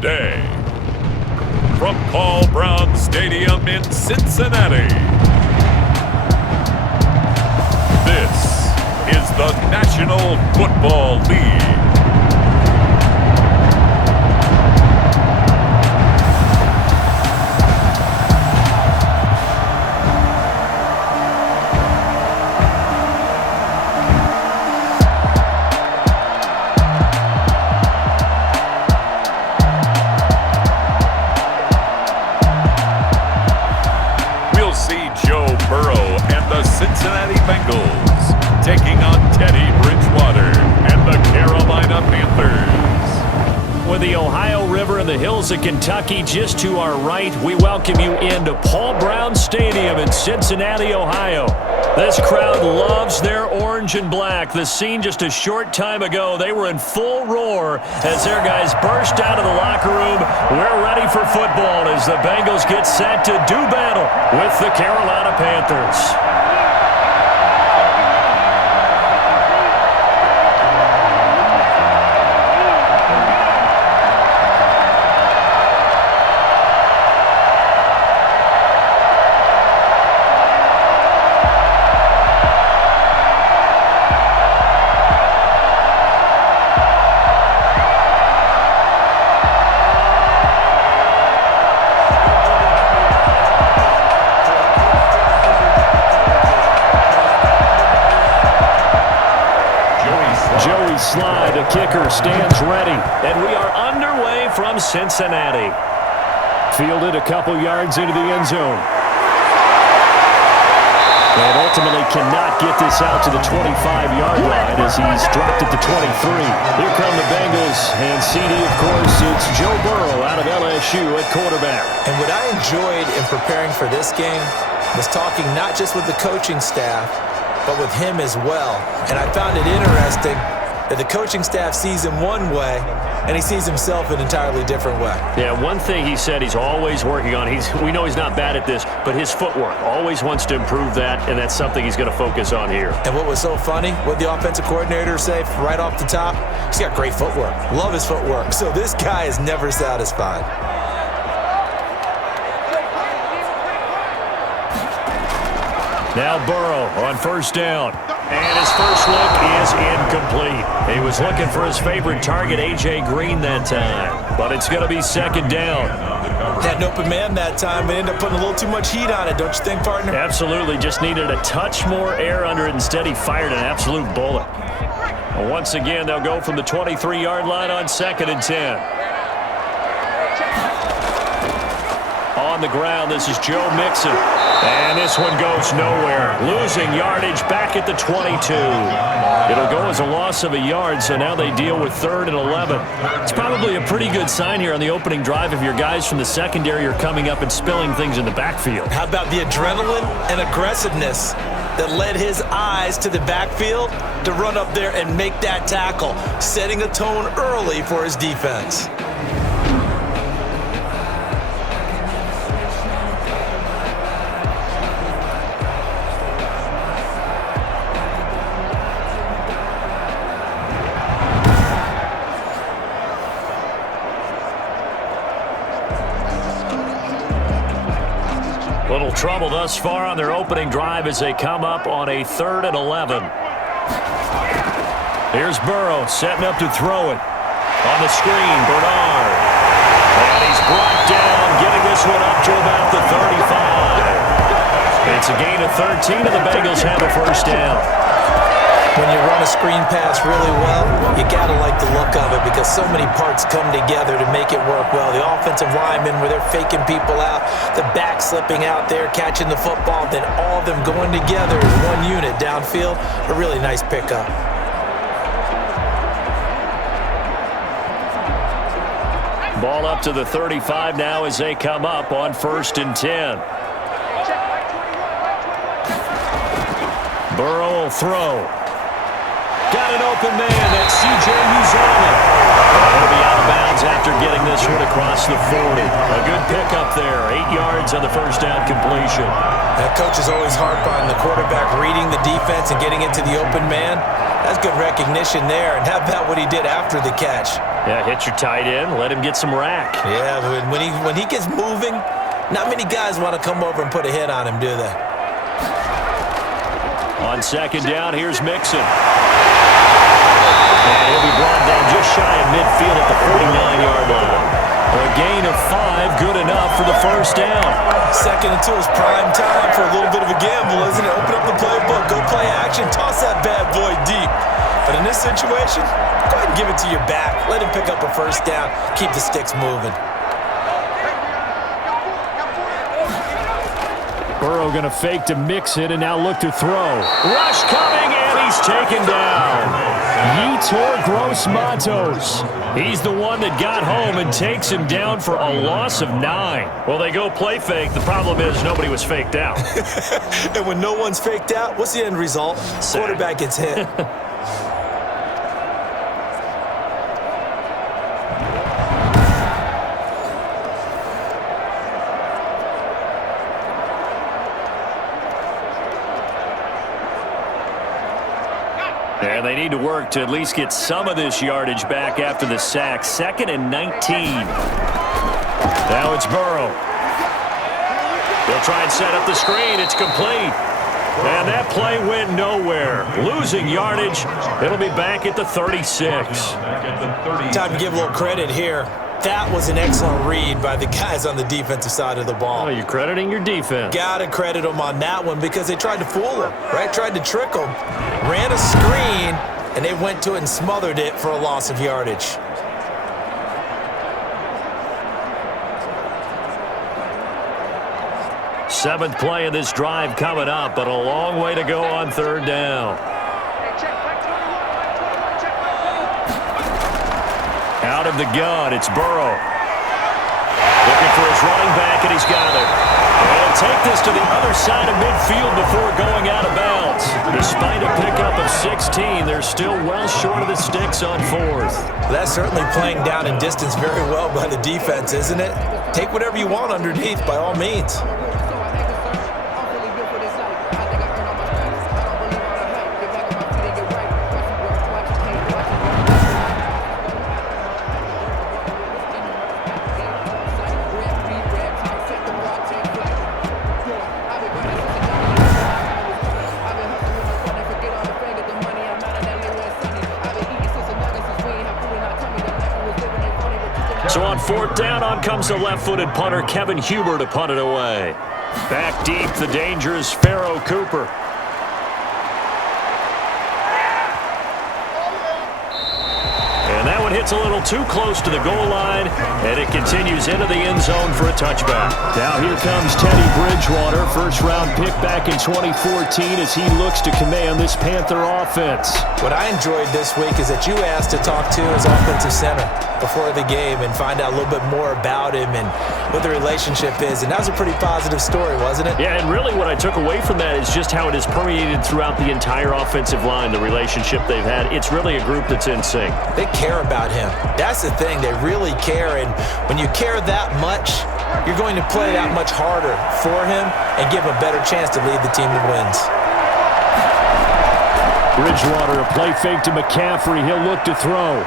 the day. From Paul Brown Stadium in Cincinnati, this is the National Football League. Cincinnati Bengals taking on Teddy Bridgewater and the Carolina Panthers. With the Ohio River and the hills of Kentucky just to our right, we welcome you into Paul Brown Stadium in Cincinnati, Ohio. This crowd loves their orange and black. The scene just a short time ago, they were in full roar as their guys burst out of the locker room. We're ready for football as the Bengals get set to do battle with the Carolina Panthers. Slide, the kicker stands ready, and we are underway from Cincinnati. Fielded a couple yards into the end zone. And ultimately cannot get this out to the 25-yard line as he's dropped at the 23. Here come the Bengals, and CD, of course, it's Joe Burrow out of LSU at quarterback. And what I enjoyed in preparing for this game was talking not just with the coaching staff, but with him as well. And I found it interesting that the coaching staff sees him one way, and he sees himself an entirely different way. Yeah, one thing he said he's always working on, we know he's not bad at this, but his footwork, always wants to improve that, and that's something he's going to focus on here. And what was so funny, what the offensive coordinator say right off the top, he's got great footwork. Love his footwork. So this guy is never satisfied. Now Burrow on first down. And his first look is incomplete. He was looking for his favorite target, A.J. Green, that time. But it's going to be second down. Had an open man that time, but ended up putting a little too much heat on it, don't you think, partner? Absolutely. Just needed a touch more air under it. Instead, he fired an absolute bullet. Well, once again, they'll go from the 23-yard line on 2nd and 10. On the ground, this is Joe Mixon. And this one goes nowhere. Losing yardage back at the 22. It'll go as a loss of a yard, so now they deal with 3rd and 11. It's probably a pretty good sign here on the opening drive if your guys from the secondary are coming up and spilling things in the backfield. How about the adrenaline and aggressiveness that led his eyes to the backfield to run up there and make that tackle, setting a tone early for his defense. Little trouble thus far on their opening drive as they come up on a 3rd and 11. Here's Burrow setting up to throw it. On the screen, Bernard. And he's brought down, getting this one up to about the 35. It's a gain of 13, and the Bengals have a first down. When you run a screen pass really well, you got to like the look of it because so many parts come together to make it work well. The offensive linemen, where they're faking people out, the back slipping out there, catching the football, then all of them going together as one unit downfield. A really nice pickup. Ball up to the 35 now as they come up on 1st and 10. Burrow will throw. Got an open man. That's C.J. Uzomah. It'll be out of bounds after getting this one across the 40. A good pickup there. 8 yards on the first down completion. That coach is always harp on the quarterback reading the defense and getting into the open man. That's good recognition there. And how about what he did after the catch? Yeah, hit your tight end. Let him get some rack. Yeah, when he gets moving, not many guys want to come over and put a hit on him, do they? On second down, here's Mixon. And he'll be brought down just shy of midfield at the 49-yard line. A gain of 5, good enough for the first down. Second and 2 is prime time for a little bit of a gamble, isn't it? Open up the playbook, go play action, toss that bad boy deep. But in this situation, go ahead and give it to your back. Let him pick up a first down, keep the sticks moving. Burrow going to fake to mix it and now look to throw. Rush coming, and he's taken down. Yetur Gross-Matos. He's the one that got home and takes him down for a loss of 9. Well, they go play fake. The problem is nobody was faked out. And when no one's faked out, what's the end result? Sack. Quarterback gets hit. And they need to work to at least get some of this yardage back after the sack. 2nd and 19. Now it's Burrow. They'll try and set up the screen. It's complete. And that play went nowhere. Losing yardage. It'll be back at the 36. Time to give a little credit here. That was an excellent read by the guys on the defensive side of the ball. Oh, you're crediting your defense. Gotta credit them on that one because they tried to fool him, right? Tried to trick him. Ran a screen, and they went to it and smothered it for a loss of yardage. Seventh play of this drive coming up, but a long way to go on third down. Out of the gun, it's Burrow. Looking for his running back, and he's got it. And take this to the other side of midfield before going out of bounds. Despite a pickup of 16, they're still well short of the sticks on 4th. That's certainly playing down in distance very well by the defense, isn't it? Take whatever you want underneath, by all means. So on 4th down, on comes the left-footed punter, Kevin Huber, to punt it away. Back deep, the dangerous Pharaoh Cooper. And that one hits a little too close to the goal line, and it continues into the end zone for a touchback. Now here comes Teddy Bridgewater, first-round pick back in 2014 as he looks to command this Panther offense. What I enjoyed this week is that you asked to talk to his offensive center before the game and find out a little bit more about him and what the relationship is. And that was a pretty positive story, wasn't it? Yeah, and really what I took away from that is just how it has permeated throughout the entire offensive line, the relationship they've had. It's really a group that's in sync. They care about him. That's the thing. They really care. And when you care that much, you're going to play that much harder for him and give him a better chance to lead the team to wins. Bridgewater, a play fake to McCaffrey. He'll look to throw.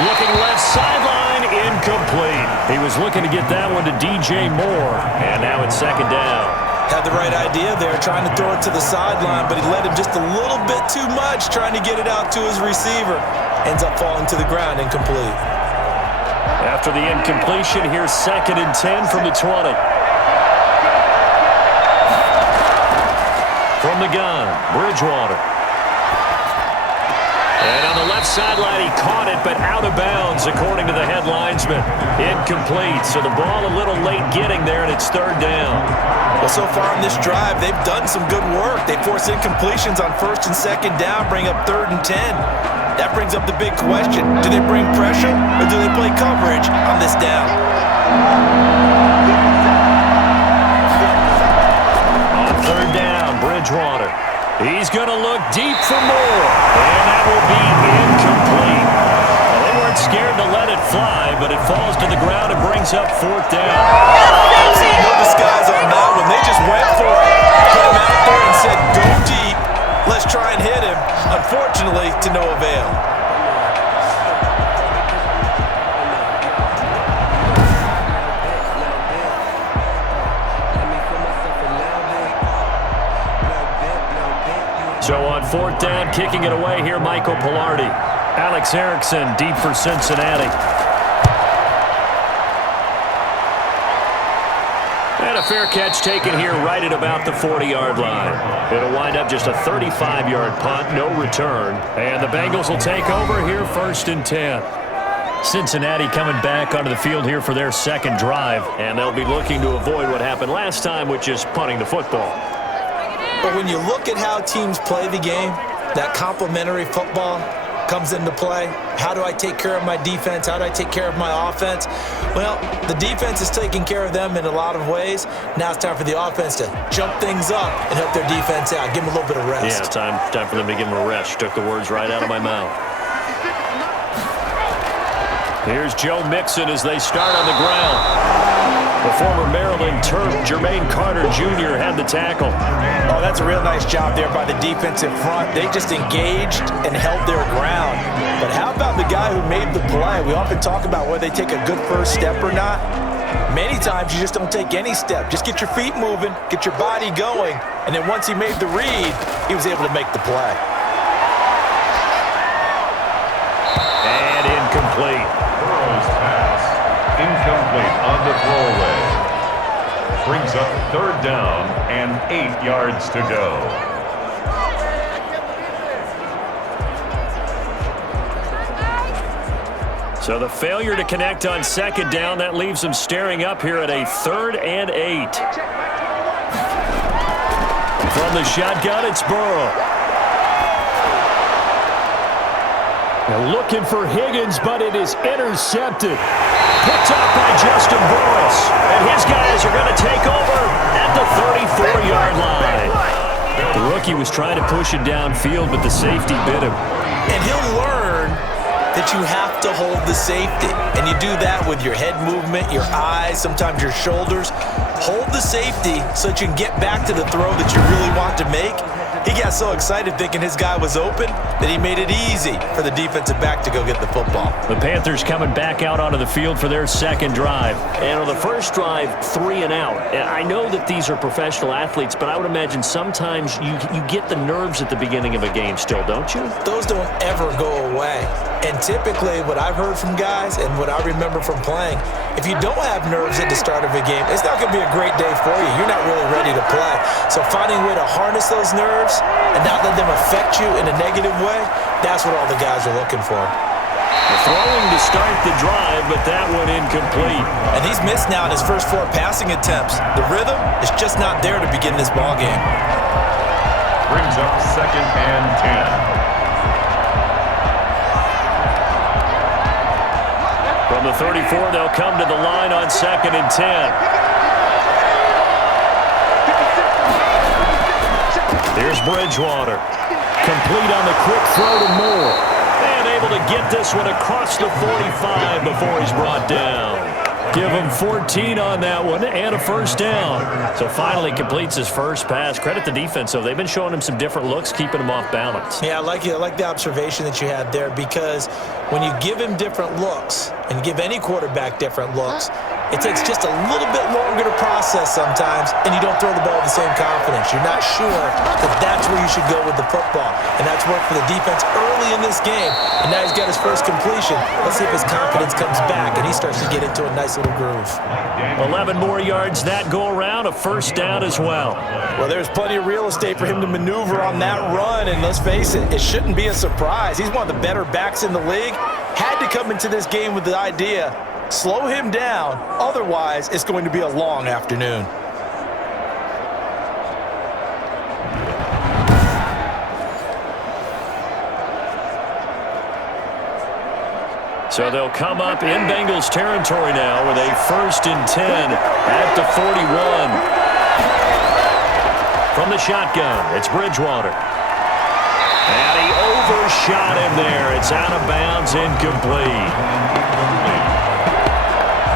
Looking left sideline, incomplete. He was looking to get that one to DJ Moore. And now it's second down. Had the right idea there, trying to throw it to the sideline, but he led him just a little bit too much, trying to get it out to his receiver. Ends up falling to the ground, incomplete. After the incompletion, here's 2nd and 10 from the 20. From the gun, Bridgewater. And on the left sideline, he caught it, but out of bounds, according to the head linesman. Incomplete, so the ball a little late getting there, and it's third down. Well, so far in this drive, they've done some good work. They force incompletions on 1st and 2nd down, bring up 3rd and 10. That brings up the big question. Do they bring pressure, or do they play coverage on this down? On 3rd down, Bridgewater. He's going to look deep for more, and that will be incomplete. Well, they weren't scared to let it fly, but it falls to the ground and brings up 4th down. No disguise on that one. They just went for it. Put him out there and said, go deep. Let's try and hit him. Unfortunately, to no avail. So on 4th down, kicking it away here, Michael Pilardi. Alex Erickson deep for Cincinnati. And a fair catch taken here right at about the 40-yard line. It'll wind up just a 35-yard punt, no return. And the Bengals will take over here 1st and 10. Cincinnati coming back onto the field here for their second drive. And they'll be looking to avoid what happened last time, which is punting the football. But when you look at how teams play the game, that complementary football comes into play. How do I take care of my defense? How do I take care of my offense? Well, the defense is taking care of them in a lot of ways. Now it's time for the offense to jump things up and help their defense out. Give them a little bit of rest. Yeah, time for them to give them a rest. Took the words right out of my mouth. Here's Joe Mixon as they start on the ground. The former Maryland Terp, Jermaine Carter Jr. had the tackle. Oh, that's a real nice job there by the defensive front. They just engaged and held their ground. But how about the guy who made the play? We often talk about whether they take a good first step or not. Many times you just don't take any step. Just get your feet moving, get your body going, and then once he made the read, he was able to make the play. And incomplete. Burrow's pass. Incomplete on the throwaway. Brings up 3rd down and 8 yards to go. So the failure to connect on 2nd down, that leaves them staring up here at a 3rd and 8. From the shotgun, it's Burrow. Now looking for Higgins, but it is intercepted. Picked up by Justin Burris. And his guys are going to take over at the 34-yard line. The rookie was trying to push it downfield, but the safety bit him. And he'll learn that you have to hold the safety. And you do that with your head movement, your eyes, sometimes your shoulders. Hold the safety so that you can get back to the throw that you really want to make. He got so excited thinking his guy was open that he made it easy for the defensive back to go get the football. The Panthers coming back out onto the field for their second drive. And on the first drive, 3 and out. And I know that these are professional athletes, but I would imagine sometimes you get the nerves at the beginning of a game still, don't you? Those don't ever go away. And typically what I've heard from guys and what I remember from playing, if you don't have nerves at the start of a game, it's not going to be a great day for you. You're not really ready to play. So finding a way to harness those nerves and not let them affect you in a negative way, that's what all the guys are looking for. Throwing to start the drive, but that one incomplete. And he's missed now in his first 4 passing attempts. The rhythm is just not there to begin this ball game. Brings up 2nd and 10. From the 34, they'll come to the line on 2nd and 10. Here's Bridgewater. Complete on the quick throw to Moore. And able to get this one across the 45 before he's brought down. Give him 14 on that one and a first down. So finally completes his first pass. Credit the defense, though. They've been showing him some different looks, keeping him off balance. Yeah, I like it. I like the observation that you had there, because when you give him different looks and give any quarterback different looks, it takes just a little bit longer to process sometimes, and you don't throw the ball with the same confidence. You're not sure that that's where you should go with the football. And that's worked for the defense early in this game. And now he's got his first completion. Let's see if his confidence comes back and he starts to get into a nice little groove. 11 more yards that go around, a first down as well. Well, there's plenty of real estate for him to maneuver on that run, and let's face it, it shouldn't be a surprise. He's one of the better backs in the league. Had to come into this game with the idea, slow him down, otherwise it's going to be a long afternoon. So they'll come up in Bengals territory now with a 1st and 10 at the 41. From the shotgun, it's Bridgewater. And he overshot him there. It's out of bounds, incomplete.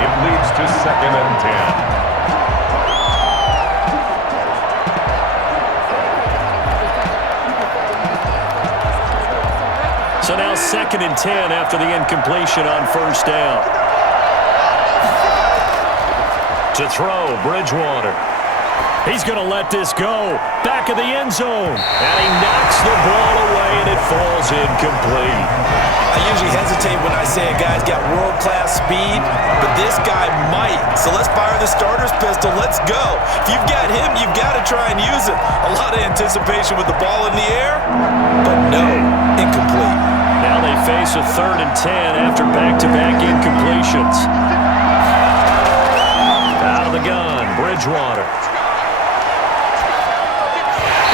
It leads to 2nd and 10. So now 2nd and 10 after the incompletion on 1st down. To throw, Bridgewater. He's going to let this go. Back of the end zone. And he knocks the ball away, and it falls incomplete. I usually hesitate when I say a guy's got world-class speed, but this guy might. So let's fire the starter's pistol. Let's go. If you've got him, you've got to try and use it. A lot of anticipation with the ball in the air, but no, incomplete. Now they face a 3rd and 10 after back-to-back incompletions. Out of the gun, Bridgewater.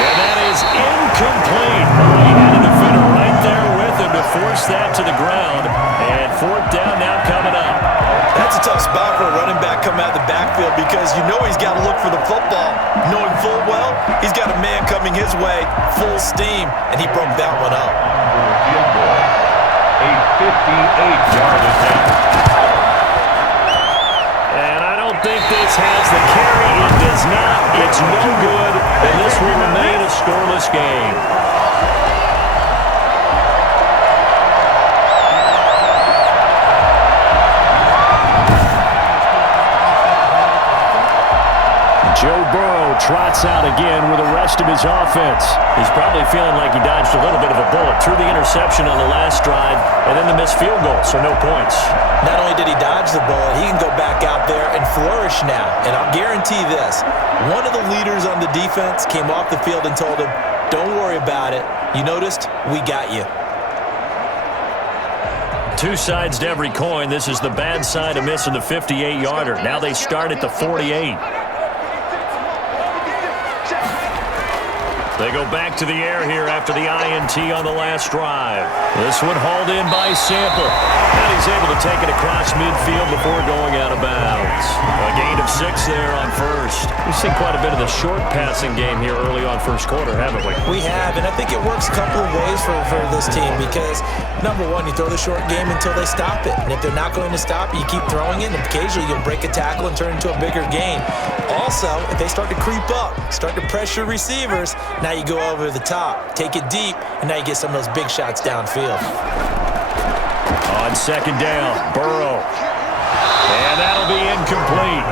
And that is incomplete. He had a defender right there with him to force that to the ground. And 4th down now coming up. That's a tough spot for a running back coming out of the backfield because you know he's got to look for the football, knowing full well he's got a man coming his way, full steam, and he broke that one up. Field goal. A 58-yard attempt. And I don't think this has the carry. It does not. It's no good. And this will remain a scoreless game. Joe Burrow trots out again with the rest of his offense. He's probably feeling like he dodged a little bit of a bullet. Threw the interception on the last drive and then the missed field goal, so no points. Not only did he dodge the bullet, he can go back out there and flourish now. And I'll guarantee this, one of the leaders on the defense came off the field and told him, don't worry about it. You noticed? We got you. Two sides to every coin. This is the bad side of missing the 58-yarder. Now they start at the 48. They go back to the air here after the INT on the last drive. This one hauled in by Sample. And he's able to take it across midfield before going out of bounds. A gain of 6 there on 1st. We've seen quite a bit of the short passing game here early on 1st quarter, haven't we? We have, and I think it works a couple of ways for this team because, number one, you throw the short game until they stop it. And if they're not going to stop it, you keep throwing it, and occasionally you'll break a tackle and turn into a bigger gain. Also, if they start to creep up, start to pressure receivers, now you go over the top, take it deep, and now you get some of those big shots downfield. On 2nd down, Burrow. And that'll be incomplete.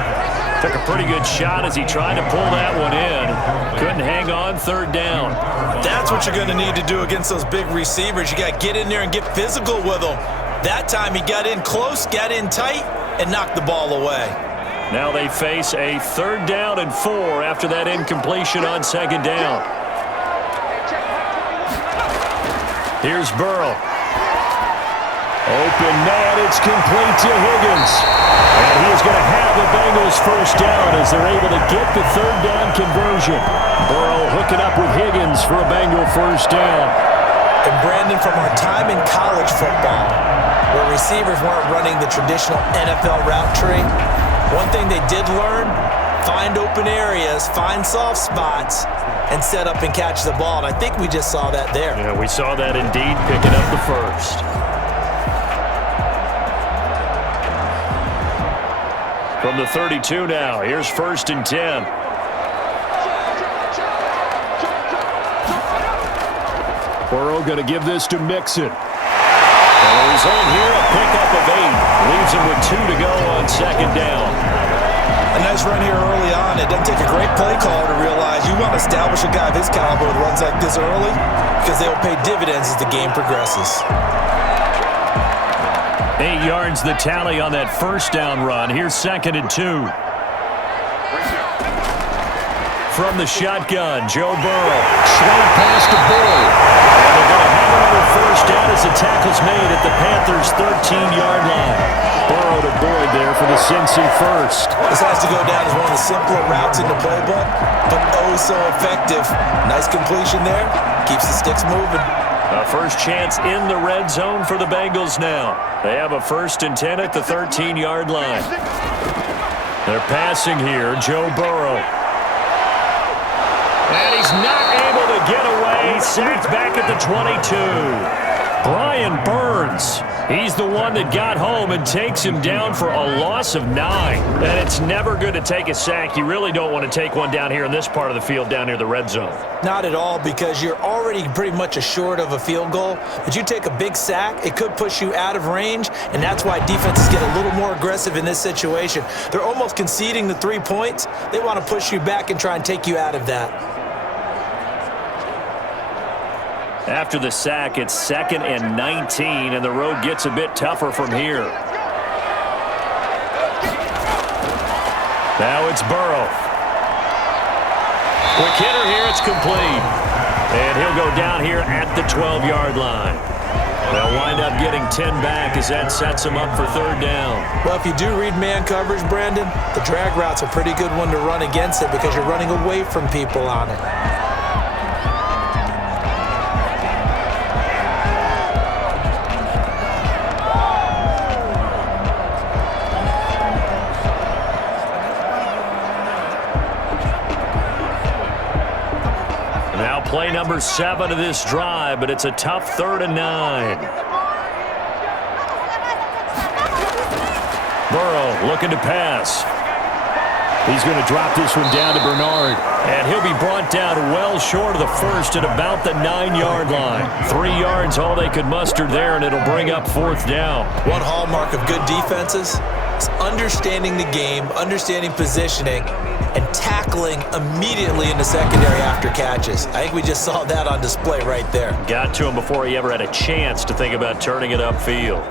Took a pretty good shot as he tried to pull that one in. Couldn't hang on 3rd down. That's what you're going to need to do against those big receivers. You got to get in there and get physical with them. That time he got in close, got in tight, and knocked the ball away. Now they face a 3rd down and 4 after that incompletion on 2nd down. Here's Burrow. Open man, it's complete to Higgins. And he's going to have the Bengals 1st down as they're able to get the 3rd down conversion. Burrow hooking up with Higgins for a Bengal 1st down. And Brandon, from our time in college football, where receivers weren't running the traditional NFL route tree, one thing they did learn, find open areas, find soft spots, and set up and catch the ball. And I think we just saw that there. Yeah, we saw that indeed, picking up the 1st. From the 32 now, here's 1st and 10. Burrow going to give this to Mixon. And the result here, a pickup of 8. Leaves him with 2 to go on 2nd down. A nice run here early on. It doesn't take a great play caller to realize you want to establish a guy of his caliber with runs like this early because they'll pay dividends as the game progresses. 8 yards the tally on that 1st down run. Here's 2nd and 2. From the shotgun, Joe Burrow. Slant pass to Bull. And they're going to have another 1st down as the tackle's made at the Panthers' 13-yard line. Burrow to Boyd there for the Cincy 1st. This has to go down as one of the simpler routes in the playbook, but oh so effective. Nice completion there. Keeps the sticks moving. A 1st chance in the red zone for the Bengals now. They have a 1st and 10 at the 13-yard line. They're passing here, Joe Burrow. And he's not able to get away. Sacked back at the 22. Brian Burns. He's the one that got home and takes him down for a loss of 9. And it's never good to take a sack. You really don't want to take one down here in this part of the field, down near the red zone. Not at all, because you're already pretty much assured of a field goal. But you take a big sack, it could push you out of range, and that's why defenses get a little more aggressive in this situation. They're almost conceding the 3 points. They want to push you back and try and take you out of that. After the sack, it's 2nd and 19, and the road gets a bit tougher from here. Now it's Burrow. Quick hitter here, it's complete. And he'll go down here at the 12-yard line. They'll wind up getting 10 back as that sets them up for 3rd down. Well, if you do read man coverage, Brandon, the drag route's a pretty good one to run against it because you're running away from people on it. Play number 7 of this drive, but it's a tough 3rd and 9. Burrow looking to pass. He's going to drop this one down to Bernard. And he'll be brought down well short of the first at about the 9-yard line. 3 yards all they could muster there, and it'll bring up 4th down. One hallmark of good defenses is understanding the game, understanding positioning, and tackling immediately in the secondary after catches. I think we just saw that on display right there. Got to him before he ever had a chance to think about turning it upfield.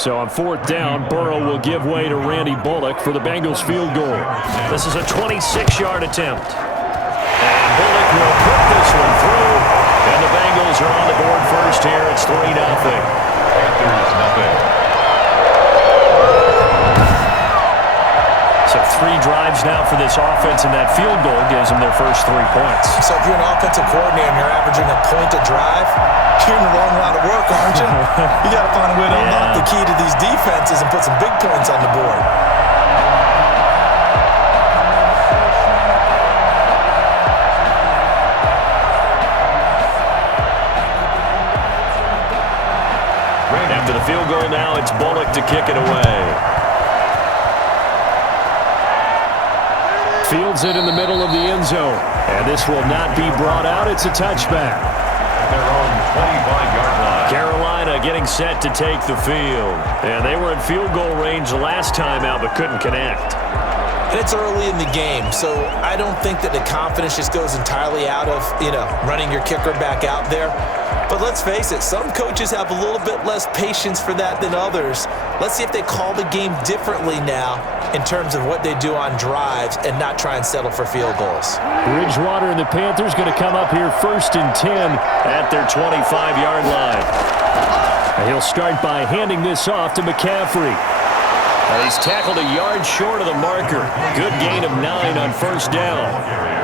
So on 4th down, Burrow will give way to Randy Bullock for the Bengals field goal. This is a 26-yard attempt. And Bullock will put this one through. And the Bengals are on the board first here. It's 3-0. Panthers nothing. So 3 drives now for this offense, and that field goal gives them their first 3 points. So if you're an offensive coordinator and you're averaging a point a drive, you're in the wrong line of work, aren't you? You got to find a way to unlock the key to these defenses and put some big points on the board. After the field goal now, it's Bullock to kick it away. Fields it in the middle of the end zone. And this will not be brought out. It's a touchback. Their own 25-yard line. Carolina getting set to take the field. And they were in field goal range last time out but couldn't connect. And it's early in the game, so I don't think that the confidence just goes entirely out of, running your kicker back out there. But let's face it, some coaches have a little bit less patience for that than others. Let's see if they call the game differently now in terms of what they do on drives and not try and settle for field goals. Bridgewater and the Panthers going to come up here 1st and 10 at their 25-yard line. And he'll start by handing this off to McCaffrey. And he's tackled a yard short of the marker. Good gain of 9 on 1st down.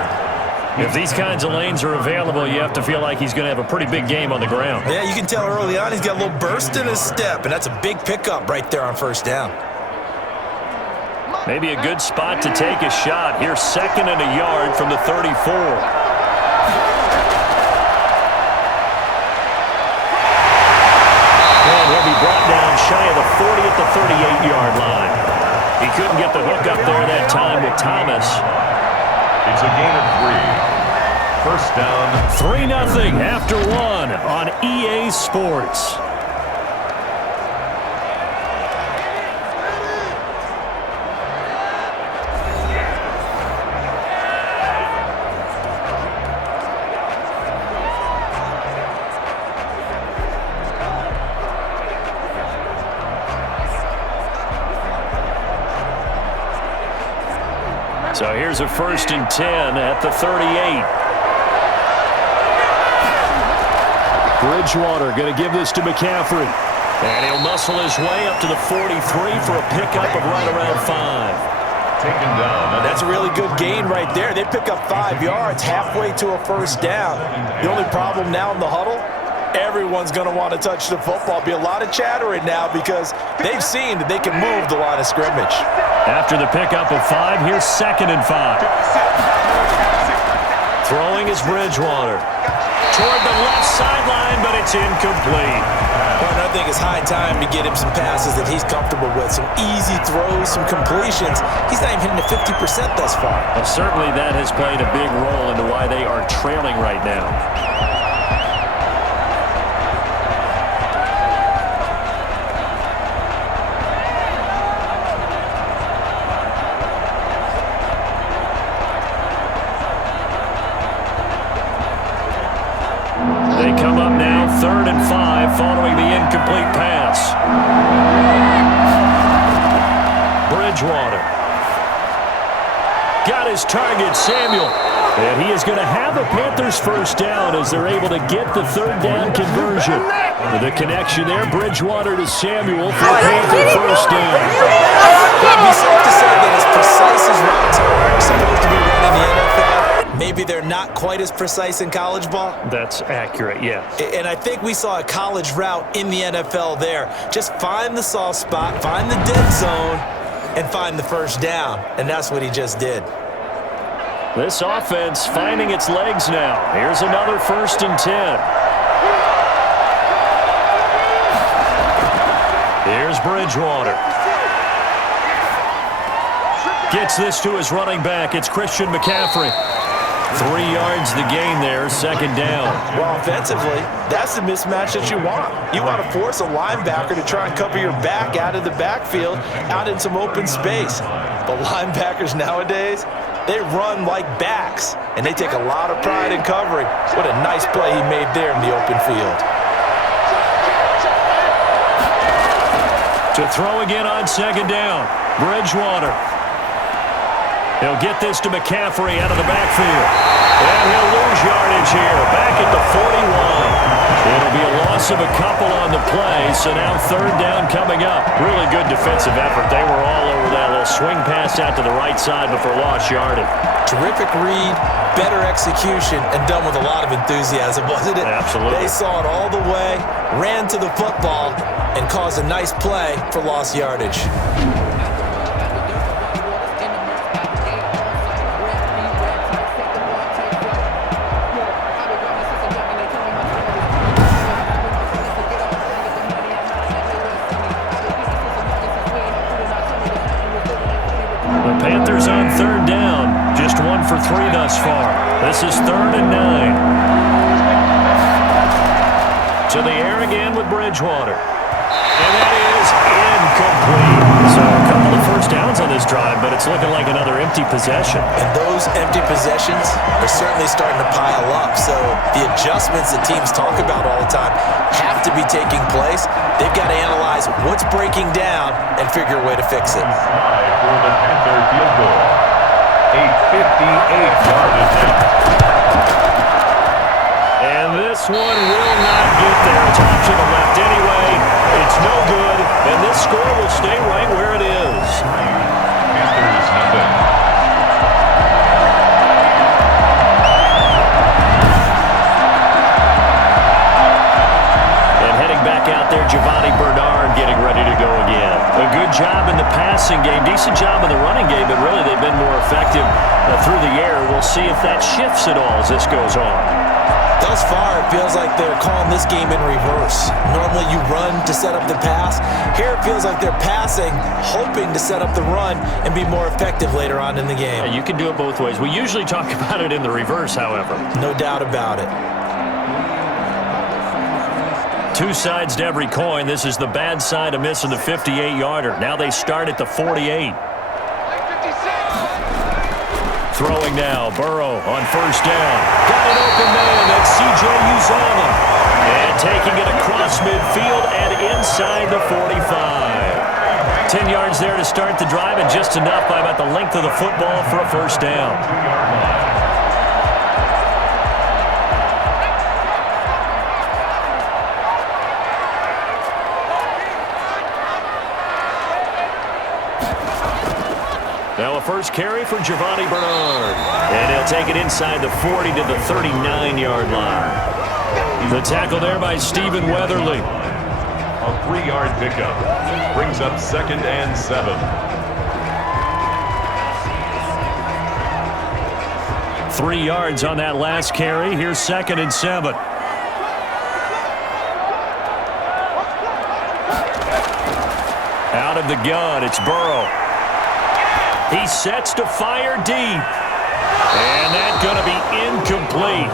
If these kinds of lanes are available, you have to feel like he's going to have a pretty big game on the ground. Yeah, you can tell early on he's got a little burst in his step, and that's a big pickup right there on 1st down. Maybe a good spot to take a shot. Here's 2nd and a yard from the 34. And he'll be brought down shy of the 40 at the 38-yard line. He couldn't get the hook up there that time with Thomas. It's a gain of 3. 1st down. 3-0 after 1 on EA Sports. So here's a 1st and 10 at the 38. Bridgewater going to give this to McCaffrey. And he'll muscle his way up to the 43 for a pickup of right around 5. Taken down. That's a really good gain right there. They pick up 5 yards halfway to a 1st down. The only problem now in the huddle, Everyone's going to want to touch the football. Be a lot of chatter right now because they've seen that they can move the line of scrimmage. After the pickup of 5, here's 2nd and 5. Throwing is Bridgewater. Toward the left sideline, but it's incomplete. Well, I think it's high time to get him some passes that he's comfortable with. Some easy throws, some completions. He's not even hitting the 50% thus far. Well, certainly that has played a big role into why they are trailing right now. They come up now 3rd and 5 following the incomplete pass. Bridgewater. Got his target, Samuel. And he is going to have a Panthers first down as they're able to get the 3rd down conversion. The connection there, Bridgewater to Samuel for a Panther first down. It would be safe to say that as precise as routes are supposed to be run in the NFL, maybe they're not quite as precise in college ball. That's accurate, yeah. And I think we saw a college route in the NFL there. Just find the soft spot, find the dead zone, and find the first down. And that's what he just did. This offense finding its legs now. Here's another 1st and 10. Here's Bridgewater. Gets this to his running back. It's Christian McCaffrey. 3 yards the gain there, 2nd down. Well, offensively, that's the mismatch that you want. You want to force a linebacker to try and cover your back out of the backfield, out in some open space. But linebackers nowadays, they run like backs, and they take a lot of pride in covering. What a nice play he made there in the open field. To throw again on 2nd down, Bridgewater. He'll get this to McCaffrey out of the backfield. And he'll lose yardage here, back at the 41. It'll be a loss of a couple on the play, so now 3rd down coming up. Really good defensive effort. They were all over that little swing pass out to the right side before lost yardage. Terrific read, better execution, and done with a lot of enthusiasm, wasn't it? Absolutely. They saw it all the way, ran to the football, and caused a nice play for lost yardage. Panthers on 3rd down. Just 1 for 3 thus far. This is 3rd and 9. To the air again with Bridgewater. And that is incomplete. So a couple of first downs on this drive, but it's looking like another empty possession. And those empty possessions are certainly starting to pile up. So the adjustments that teams talk about all the time have to be taking place. They've got to analyze what's breaking down and figure a way to fix it. For the Panther field goal. A 58-yard attempt. And this one will not get there. It's off to the left anyway. It's no good. And this score will stay right where it is. Panthers nothing. And heading back out there, Giovanni Bernard getting ready to go again. A good job in the passing game, decent job in the running game, but really they've been more effective through the air. We'll see if that shifts at all as this goes on. Thus far, it feels like they're calling this game in reverse. Normally you run to set up the pass. Here it feels like they're passing, hoping to set up the run and be more effective later on in the game. Yeah, you can do it both ways. We usually talk about it in the reverse, however. No doubt about it. 2 sides to every coin. This is the bad side of missing the 58-yarder. Now they start at the 48. Throwing now, Burrow on 1st down. Got an open man, that's C.J. Uzomah. And taking it across midfield and inside the 45. 10 yards there to start the drive, and just enough by about the length of the football for a first down. Now a first carry for Giovanni Bernard. And he'll take it inside the 40 to the 39-yard line. The tackle there by Stephen Weatherly. A 3-yard pickup brings up 2nd and 7. 3 yards on that last carry. Here's 2nd and 7. Out of the gun, it's Burrow. He sets to fire deep. And that's going to be incomplete.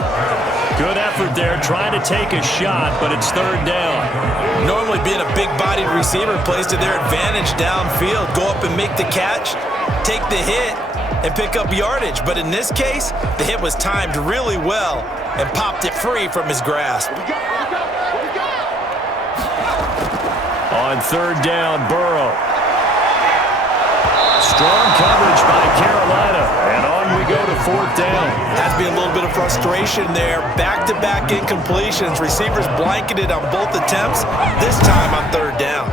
Good effort there trying to take a shot, but it's 3rd down. Normally being a big-bodied receiver plays to their advantage downfield. Go up and make the catch, take the hit, and pick up yardage. But in this case, the hit was timed really well and popped it free from his grasp. On 3rd down, Burrow. Strong coverage by Carolina. And on we go to 4th down. Has to be a little bit of frustration there. Back-to-back incompletions. Receivers blanketed on both attempts, this time on 3rd down.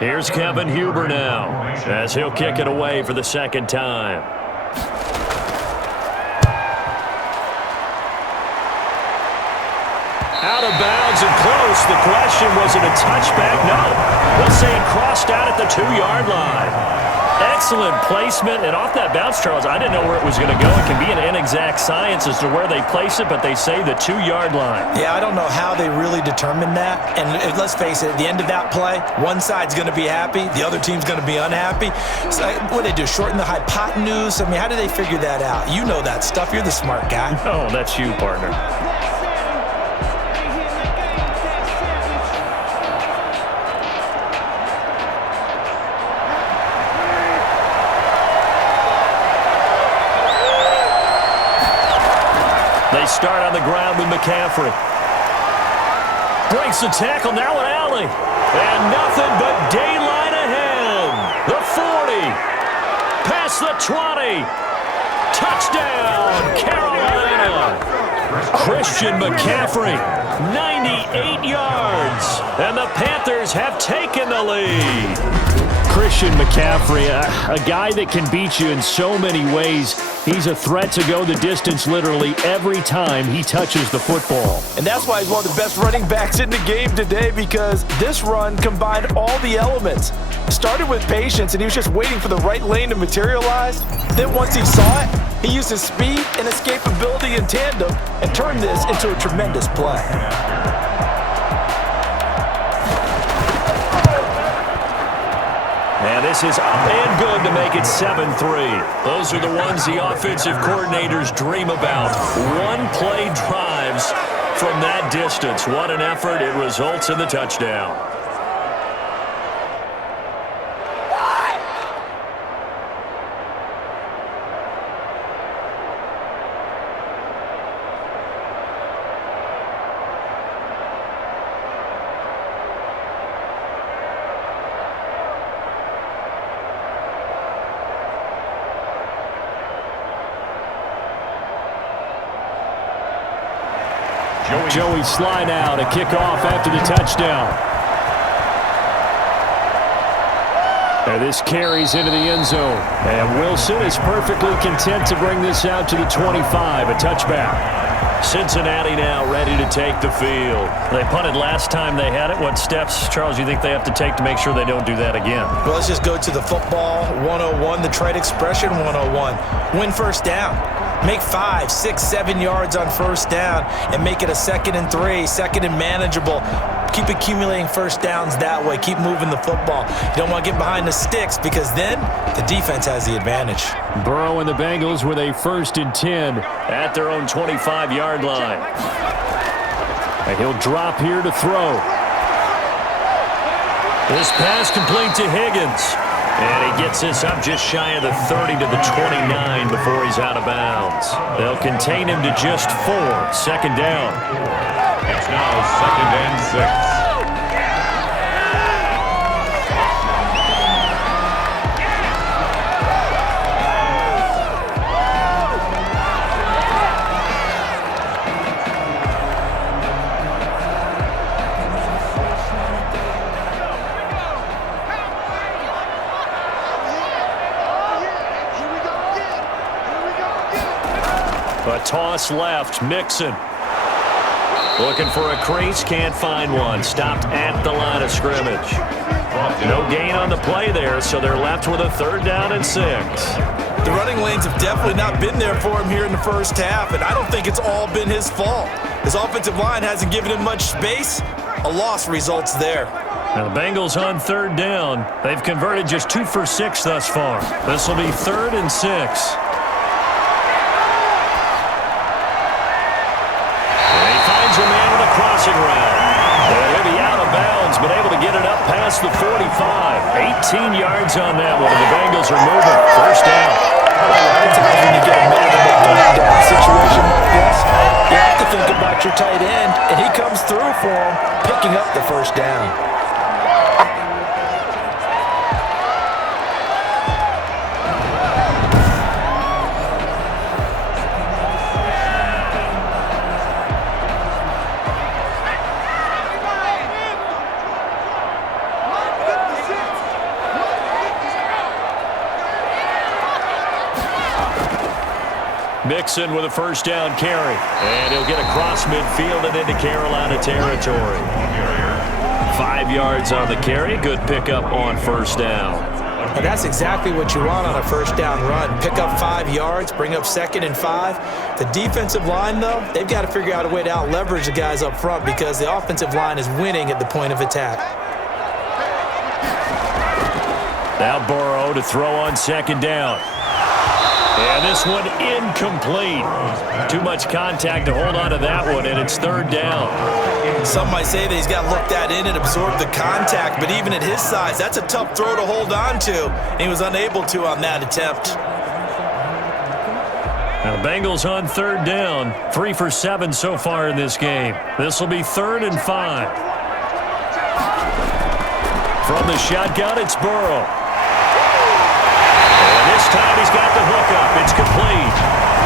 Here's Kevin Huber now, as he'll kick it away for the 2nd time. Out of bounds and close. The question, was it a touchback? No. We'll say it crossed out at the 2-yard line. Excellent placement, and off that bounce, Charles, I didn't know where it was going to go. It can be an inexact science as to where they place it, but they say the 2-yard line. Yeah, I don't know how they really determined that. And let's face it, at the end of that play, one side's going to be happy, the other team's going to be unhappy. So what do they do, shorten the hypotenuse? I mean, how do they figure that out? You know that stuff. You're the smart guy. Oh, that's you, partner. They start on the ground with McCaffrey. Breaks the tackle, now an alley. And nothing but daylight ahead. The 40. Past the 20. Touchdown, Carolina. Christian McCaffrey, 98 yards. And the Panthers have taken the lead. Christian McCaffrey, a guy that can beat you in so many ways. He's a threat to go the distance literally every time he touches the football. And that's why he's one of the best running backs in the game today, because this run combined all the elements. Started with patience, and he was just waiting for the right lane to materialize. Then once he saw it, he used his speed and escapability in tandem and turned this into a tremendous play. And this is up and good to make it 7-3. Those are the ones the offensive coordinators dream about. One-play drives from that distance. What an effort. It results in the touchdown. Joey slide out, a kickoff after the touchdown. And this carries into the end zone. And Wilson is perfectly content to bring this out to the 25, a touchback. Cincinnati now ready to take the field. They punted last time they had it. What steps, Charles, you think they have to take to make sure they don't do that again? Well, let's just go to the football 101, the trade expression 101. Win first down. Make 5, 6, 7 yards on first down and make it a 2nd and 3, 2nd and manageable. Keep accumulating first downs that way. Keep moving the football. You don't want to get behind the sticks because then the defense has the advantage. Burrow and the Bengals with a 1st and 10 at their own 25-yard line. And he'll drop here to throw. This pass complete to Higgins. And he gets this up just shy of the 30 to the 29 before he's out of bounds. They'll contain him to just 4. 2nd down. It's now 2nd and 6. A toss left. Mixon. Looking for a crease. Can't find one. Stopped at the line of scrimmage. No gain on the play there, so they're left with a 3rd down and 6. The running lanes have definitely not been there for him here in the first half, and I don't think it's all been his fault. His offensive line hasn't given him much space. A loss results there. Now the Bengals on 3rd down. They've converted just 2 for 6 thus far. This will be 3rd and 6. A man with a crossing route. He'll be out of bounds, but able to get it up past the 45. 18 yards on that one, and the Bengals are moving. 1st down. A lot of times when you get a man in a third down situation like this, you have to think about your tight end, and he comes through for him, picking up the 1st down. Mixon with a 1st down carry. And he'll get across midfield and into Carolina territory. 5 yards on the carry. Good pickup on 1st down. And that's exactly what you want on a 1st down run. Pick up 5 yards, bring up 2nd and 5. The defensive line, though, they've got to figure out a way to out-leverage the guys up front because the offensive line is winning at the point of attack. Now Burrow to throw on 2nd down. And this one incomplete. Too much contact to hold on to that one, and it's 3rd down. Some might say that he's got to look that in and absorb the contact, but even at his size, that's a tough throw to hold on to. And he was unable to on that attempt. Now the Bengals on 3rd down. 3 for 7 so far in this game. This will be 3rd and 5. From the shotgun, it's Burrow. This time he's got the hook up. It's complete.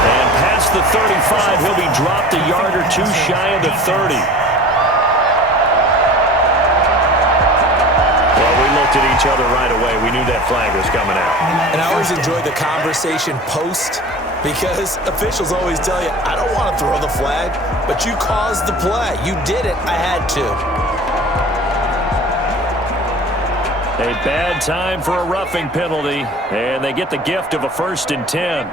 And past the 35, he'll be dropped a yard or 2 shy of the 30. Well, we looked at each other right away. We knew that flag was coming out. And I always enjoy the conversation post because officials always tell you, I don't want to throw the flag, but you caused the play. You did it. I had to. A bad time for a roughing penalty, and they get the gift of a 1st and 10.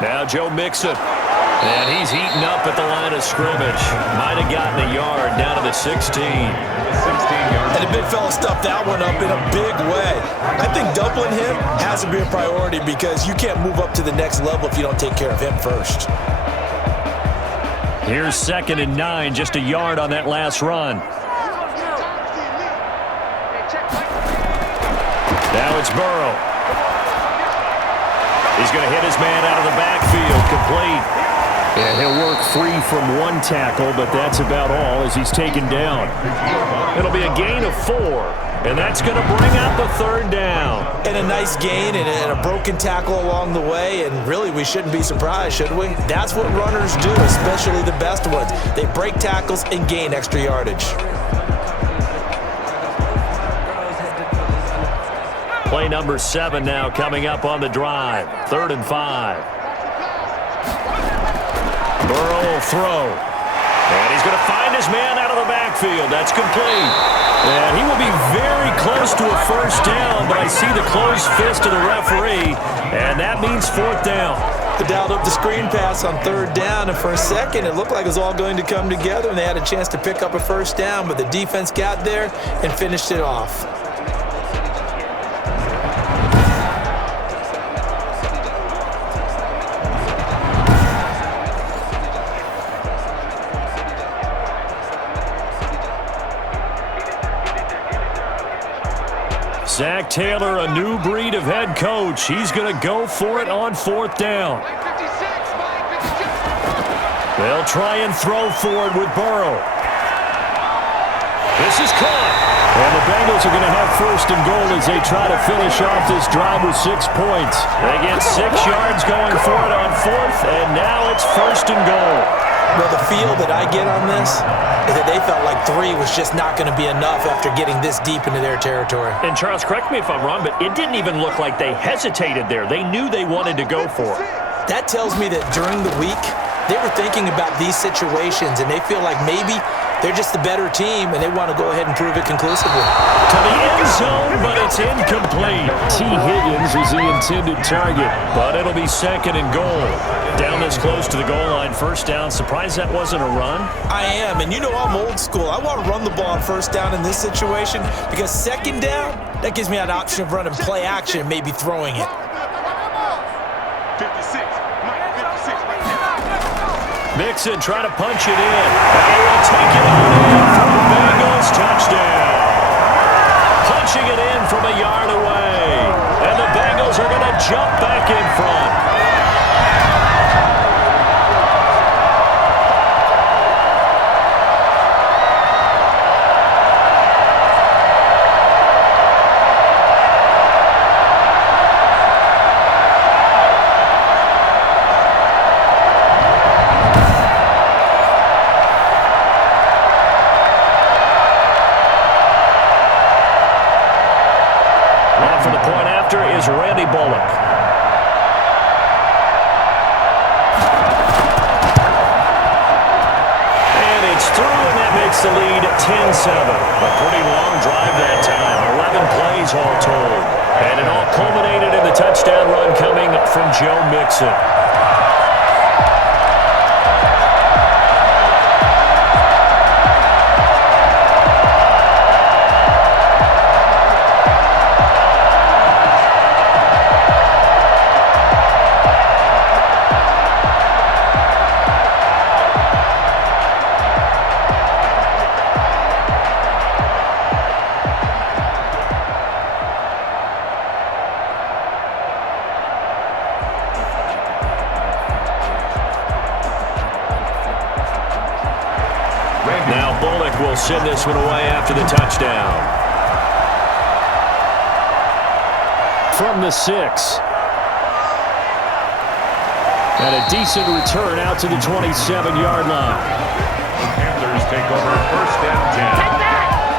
Now Joe Mixon, and he's heating up at the line of scrimmage. Might have gotten a yard down to the 16. And the big fella stuffed that one up in a big way. I think doubling him has to be a priority because you can't move up to the next level if you don't take care of him first. Here's 2nd and 9, just a yard on that last run. Now it's Burrow. He's going to hit his man out of the backfield, complete. And he'll work free from 1 tackle, but that's about all as he's taken down. It'll be a gain of 4, and that's going to bring out the 3rd down. And a nice gain and a broken tackle along the way, and really we shouldn't be surprised, should we? That's what runners do, especially the best ones. They break tackles and gain extra yardage. Play number 7 now coming up on the drive. 3rd and 5. Burrow will throw. And he's going to find his man out of the backfield. That's complete. And he will be very close to a 1st down, but I see the closed fist of the referee, and that means 4th down. They dialed up the screen pass on 3rd down, and for a second it looked like it was all going to come together, and they had a chance to pick up a 1st down, but the defense got there and finished it off. Zach Taylor, a new breed of head coach. He's going to go for it on 4th down. They'll try and throw forward with Burrow. This is caught. And the Bengals are going to have 1st and goal as they try to finish off this drive with 6 points. They get 6 yards going for it on 4th, and now it's 1st and goal. Well, the feel that I get on this is that they felt like 3 was just not going to be enough after getting this deep into their territory. And Charles, correct me if I'm wrong, but it didn't even look like they hesitated there. They knew they wanted to go for it. That tells me that during the week, they were thinking about these situations, and they feel like maybe they're just the better team, and they want to go ahead and prove it conclusively. To the end zone, but it's incomplete. T. Higgins was the intended target, but it'll be 2nd and goal. Down this close to the goal line, 1st down. Surprised that wasn't a run? I am, and you know I'm old school. I want to run the ball on 1st down in this situation because 2nd down, that gives me an option of running play action and maybe throwing it. 56. Mixon trying to punch it in. They will take it on in for the Bengals. Touchdown. Punching it in from a yard away. And the Bengals are going to jump back in front. Is Randy Bullock. And it's through, and that makes the lead 10-7. A pretty long drive that time, 11 plays all told. And it all culminated in the touchdown run coming from Joe Mixon. Now Bullock will send this one away after the touchdown. From the 6. And a decent return out to the 27-yard line. The Panthers take over 1st and 10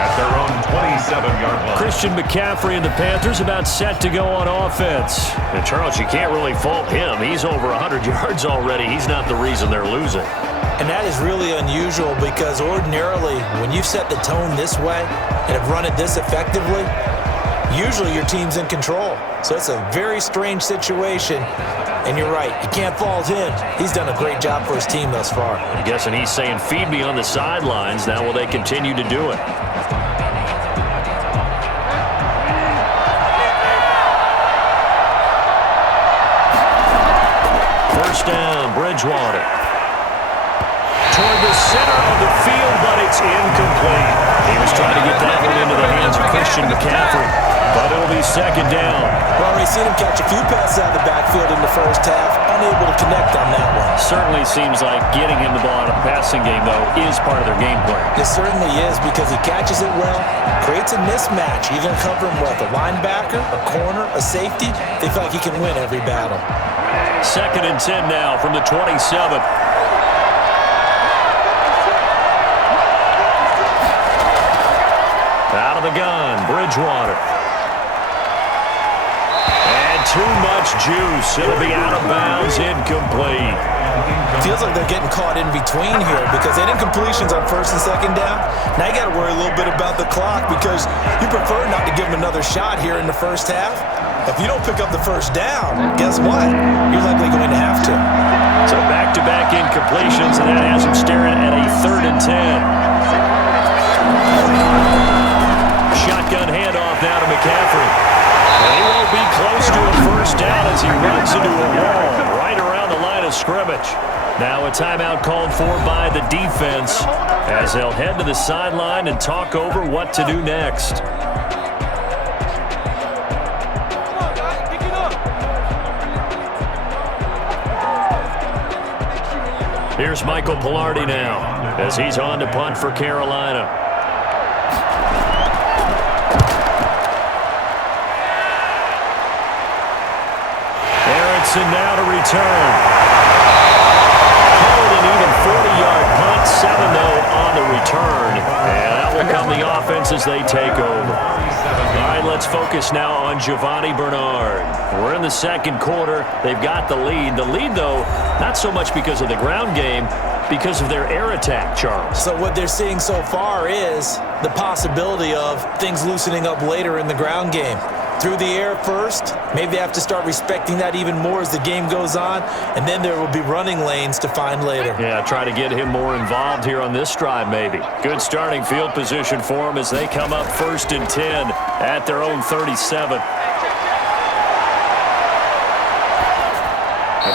at their own 27-yard line. Christian McCaffrey and the Panthers about set to go on offense. And Charles, you can't really fault him. He's over 100 yards already. He's not the reason they're losing. And that is really unusual because ordinarily, when you've set the tone this way and have run it this effectively, usually your team's in control. So it's a very strange situation. And you're right, you can't fault him. He's done a great job for his team thus far. I'm guessing he's saying, feed me on the sidelines. Now will they continue to do it? First down, Bridgewater. Toward the center of the field, but it's incomplete. He was trying to get that one into the hands of Christian McCaffrey, but it'll be 2nd down. Well, we've seen him catch a few passes out of the backfield in the 1st half, unable to connect on that one. Certainly seems like getting him the ball out of the passing game, though, is part of their game plan. It certainly is because he catches it well, creates a mismatch. You're going to cover him with a linebacker, a corner, a safety. They feel like he can win every battle. 2nd and 10 now from the 27. Out of the gun, Bridgewater. And too much juice. It'll be out of bounds, incomplete. Feels like they're getting caught in between here because they didn't completions on 1st and 2nd down. Now you got to worry a little bit about the clock because you prefer not to give them another shot here in the 1st half. If you don't pick up the 1st down, guess what? You're likely going to have to. So back-to-back incompletions, and that has them staring at a 3rd and 10. Shotgun handoff now to McCaffrey. And he won't be close to a 1st down as he runs into a wall right around the line of scrimmage. Now a timeout called for by the defense as they'll head to the sideline and talk over what to do next. Here's Michael Pilardi now as he's on to punt for Carolina. Aronson now to return. Held an even 40 yards. on the return, and that will come the offense as they take over. All right, let's focus now on Giovanni Bernard. We're in the second quarter. They've got the lead. The lead, though, not so much because of the ground game, because of their air attack, Charles. So what they're seeing so far is the possibility of things loosening up later in the ground game. Through the air first, maybe they have to start respecting that even more as the game goes on, and then there will be running lanes to find later. Yeah, try to get him more involved here on this drive maybe. Good starting field position for him as they come up 1st and 10 at their own 37.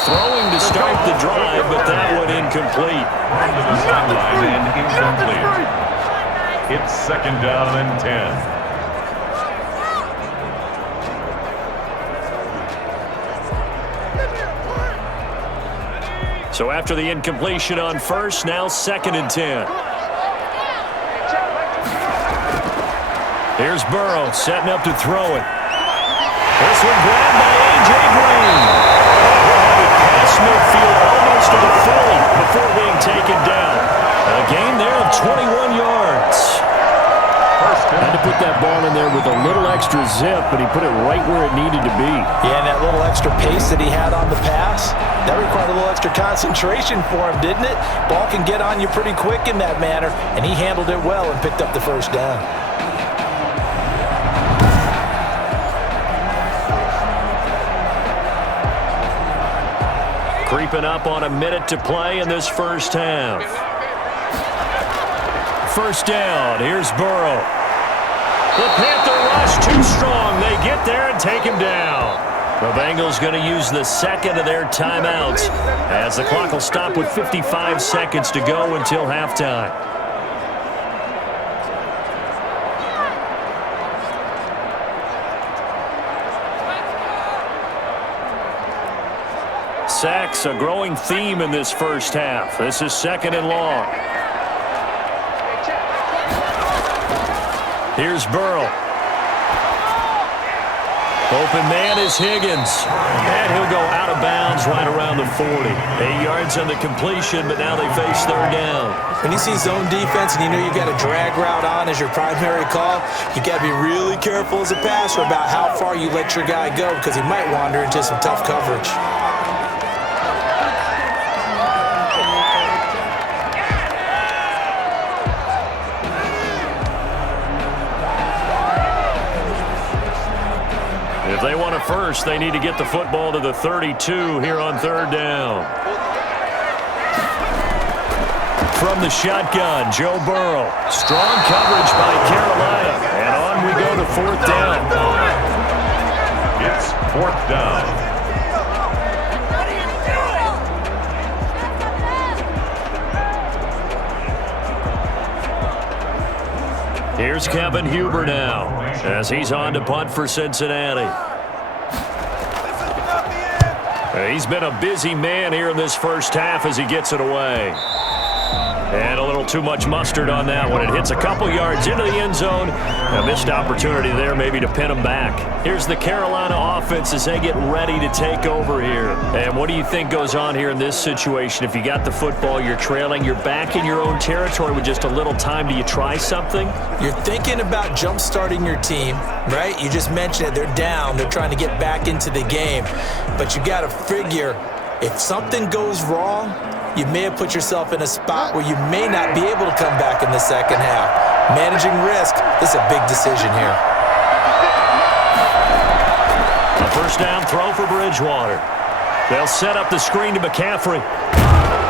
Throwing to start the drive, but that one incomplete. To the sideline and incomplete. It's 2nd down and 10. So after the incompletion on first, now 2nd and 10. Here's Burrow setting up to throw it. This one grabbed by A.J. Green. Past midfield almost to the 40 before being taken down. A gain there of 21 yards. Had to put that ball in there with a little extra zip, but he put it right where it needed to be. Yeah, and that little extra pace that he had on the pass, that required a little extra concentration for him, didn't it? Ball can get on you pretty quick in that manner, and he handled it well and picked up the first down. Creeping up on a minute to play in this first half. First down, here's Burrow. The Panther rush too strong. They get there and take him down. The Bengals going to use the second of their timeouts as the clock will stop with 55 seconds to go until halftime. Sacks, a growing theme in this first half. This is 2nd and long. Here's Burrow. Open man is Higgins. And he'll go out of bounds right around the 40. 8 yards on the completion, but now they face 3rd down. When you see zone defense and you know you've got a drag route on as your primary call, you got to be really careful as a passer about how far you let your guy go because he might wander into some tough coverage. If they want a first, they need to get the football to the 32 here on 3rd down. From the shotgun, Joe Burrow. Strong coverage by Carolina. And on we go to 4th down. It's 4th down. Here's Kevin Huber now as he's on to punt for Cincinnati. He's been a busy man here in this first half as he gets it away. And a little too much mustard on that one. It hits a couple yards into the end zone. A missed opportunity there maybe to pin him back. Here's the Carolina offense as they get ready to take over here. And what do you think goes on here in this situation? If you got the football, you're trailing, you're back in your own territory with just a little time. Do you try something? You're thinking about jump-starting your team, right? You just mentioned it. They're down. They're trying to get back into the game. But you got to figure if something goes wrong, you may have put yourself in a spot where you may not be able to come back in the second half. Managing risk, this is a big decision here. A first down throw for Bridgewater. They'll set up the screen to McCaffrey.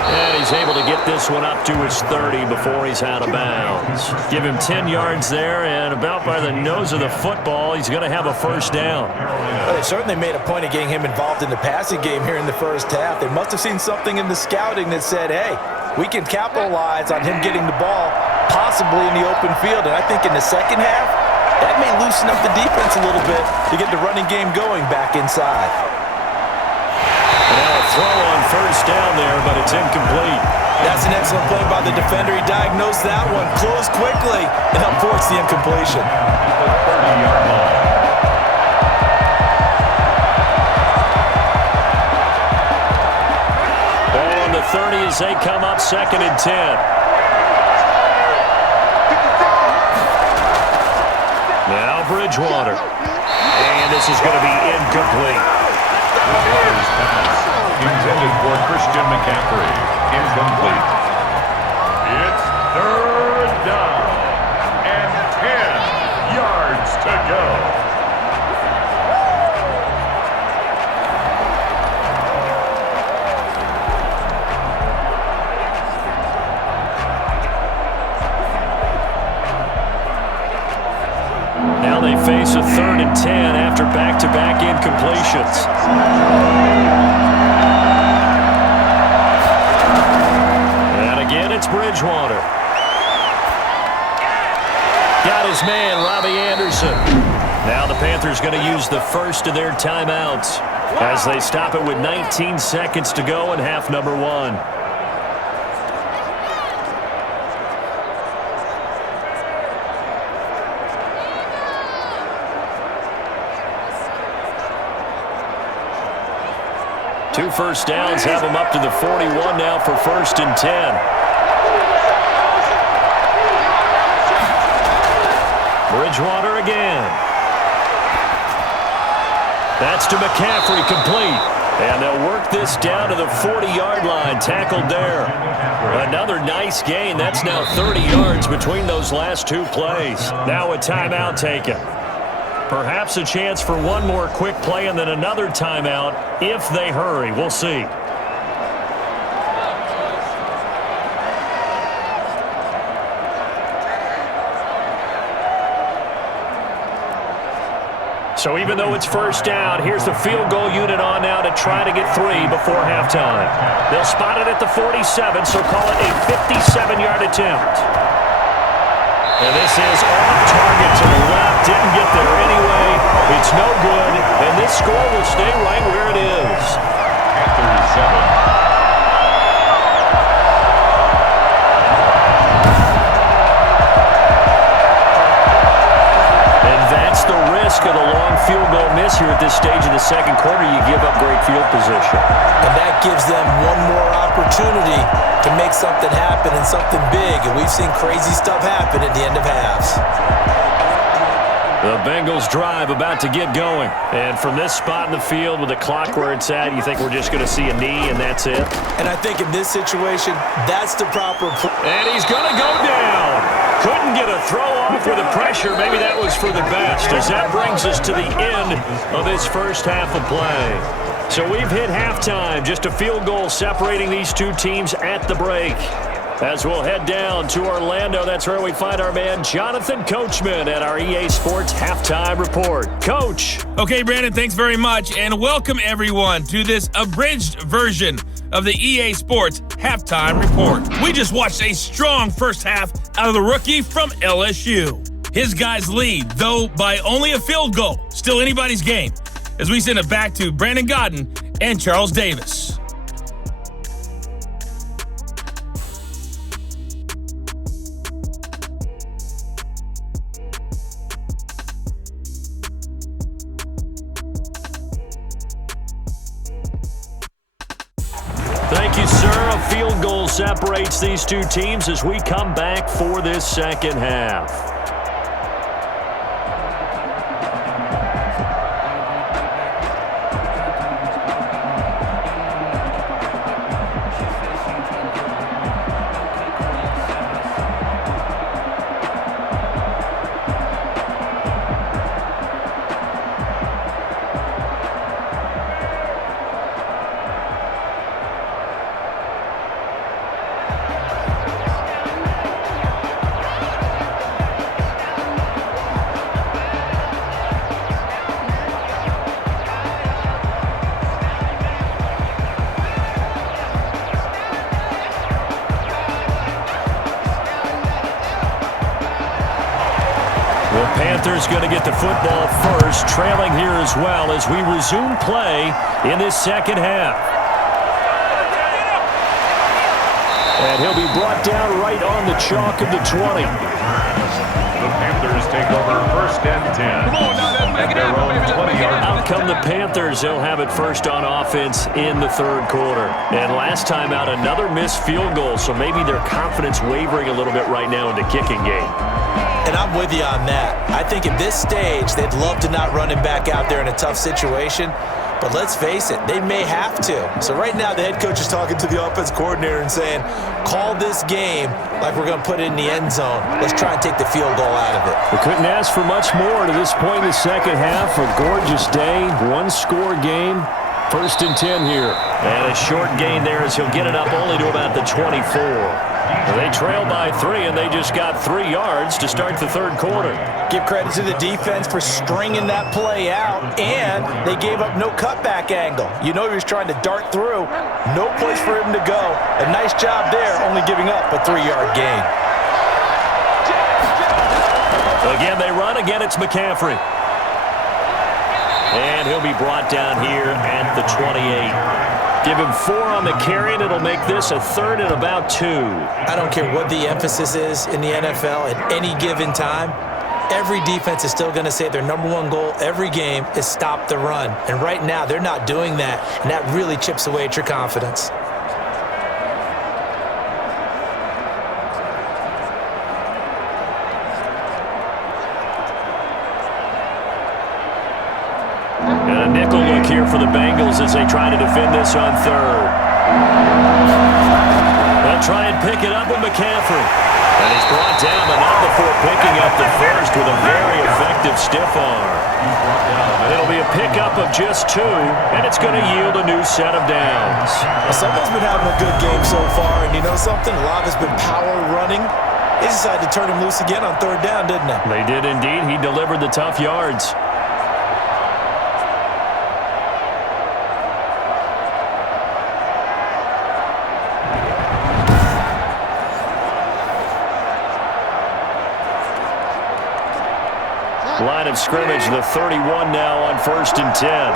And he's able to get this one up to his 30 before he's out of bounds. Give him 10 yards there, and about by the nose of the football, he's going to have a first down. Well, they certainly made a point of getting him involved in the passing game here in the first half. They must have seen something in the scouting that said, hey, we can capitalize on him getting the ball possibly in the open field. And I think in the second half, that may loosen up the defense a little bit to get the running game going back inside. Now a throw on first down there, but it's incomplete. That's an excellent play by the defender. He diagnosed that one, closed quickly, and helped force the incompletion. The 30-yard line. Ball on the 30 as they come up 2nd and 10. Bridgewater. And this is going to be incomplete. Bridgewater's pass intended for Christian McCaffrey. Incomplete. It's third down and 10 yards to go. Now they face a 3rd and 10 after back-to-back incompletions. And again, it's Bridgewater. Got his man, Robbie Anderson. Now the Panthers going to use the first of their timeouts as they stop it with 19 seconds to go in half number 1. Two first downs have them up to the 41 now for 1st and 10. Bridgewater again. That's to McCaffrey, complete. And they'll work this down to the 40-yard line, tackled there. Another nice gain. That's now 30 yards between those last two plays. Now a timeout taken. Perhaps a chance for one more quick play and then another timeout if they hurry. We'll see. So even though it's first down, here's the field goal unit on now to try to get 3 before halftime. They'll spot it at the 47, so call it a 57-yard attempt. And this is off target to the left. Didn't get there anyway. It's no good. And this score will stay right where it is. Panthers 7. The risk of the long field goal miss here at this stage of the second quarter. You give up great field position. And that gives them one more opportunity to make something happen and something big. And we've seen crazy stuff happen at the end of halves. The Bengals drive about to get going. And from this spot in the field with the clock where it's at, you think we're just going to see a knee and that's it? And I think in this situation, that's the proper play. And he's going to go down. Couldn't get a throw off with the pressure. Maybe that was for the best, as that brings us to the end of this first half of play. So we've hit halftime. Just a field goal separating these two teams at the break. As we'll head down to Orlando, that's where we find our man Jonathan Coachman at our EA Sports Halftime Report. Coach. Okay, Brandon, thanks very much, and welcome everyone to this abridged version of the EA Sports Halftime Report. We just watched a strong first half out of the rookie from LSU. His guys lead, though by only a field goal. Still anybody's game, as we send it back to Brandon Godden and Charles Davis. Thank you, sir. A field goal separates these two teams as we come back for this second half. Panthers going to get the football first, trailing here as well as we resume play in this second half. And he'll be brought down right on the chalk of the 20. The Panthers take over 1st and 10. At their own 20-yard. Out come the Panthers. They'll have it first on offense in the third quarter. And last time out, another missed field goal, so maybe their confidence wavering a little bit right now in the kicking game. And I'm with you on that. I think at this stage, they'd love to not run him back out there in a tough situation. But let's face it, they may have to. So right now, the head coach is talking to the offense coordinator and saying, call this game like we're going to put it in the end zone. Let's try and take the field goal out of it. We couldn't ask for much more to this point in the second half. A gorgeous day, one-score game. 1st and 10 here. And a short gain there as he'll get it up only to about the 24. They trail by 3, and they just got 3 yards to start the third quarter. Give credit to the defense for stringing that play out, and they gave up no cutback angle. You know he was trying to dart through. No place for him to go. A nice job there, only giving up a 3-yard gain. Again, they run. Again, it's McCaffrey. And he'll be brought down here at the 28. Give him 4 on the carry, and it'll make this a 3rd and about 2. I don't care what the emphasis is in the NFL at any given time. Every defense is still going to say their #1 goal every game is stop the run. And right now, they're not doing that, and that really chips away at your confidence. And a nickel look here for the Bengals as they try to defend this on 3rd. They'll try and pick it up with McCaffrey. And he's brought down, but not before picking up the first with a very effective stiff arm. It'll be a pickup of just 2, and it's going to yield a new set of downs. Well, someone's been having a good game so far, and you know something? A lot has been power running. They decided to turn him loose again on 3rd down, didn't they? They did indeed. He delivered the tough yards. Line of scrimmage, the 31 now on 1st and 10. And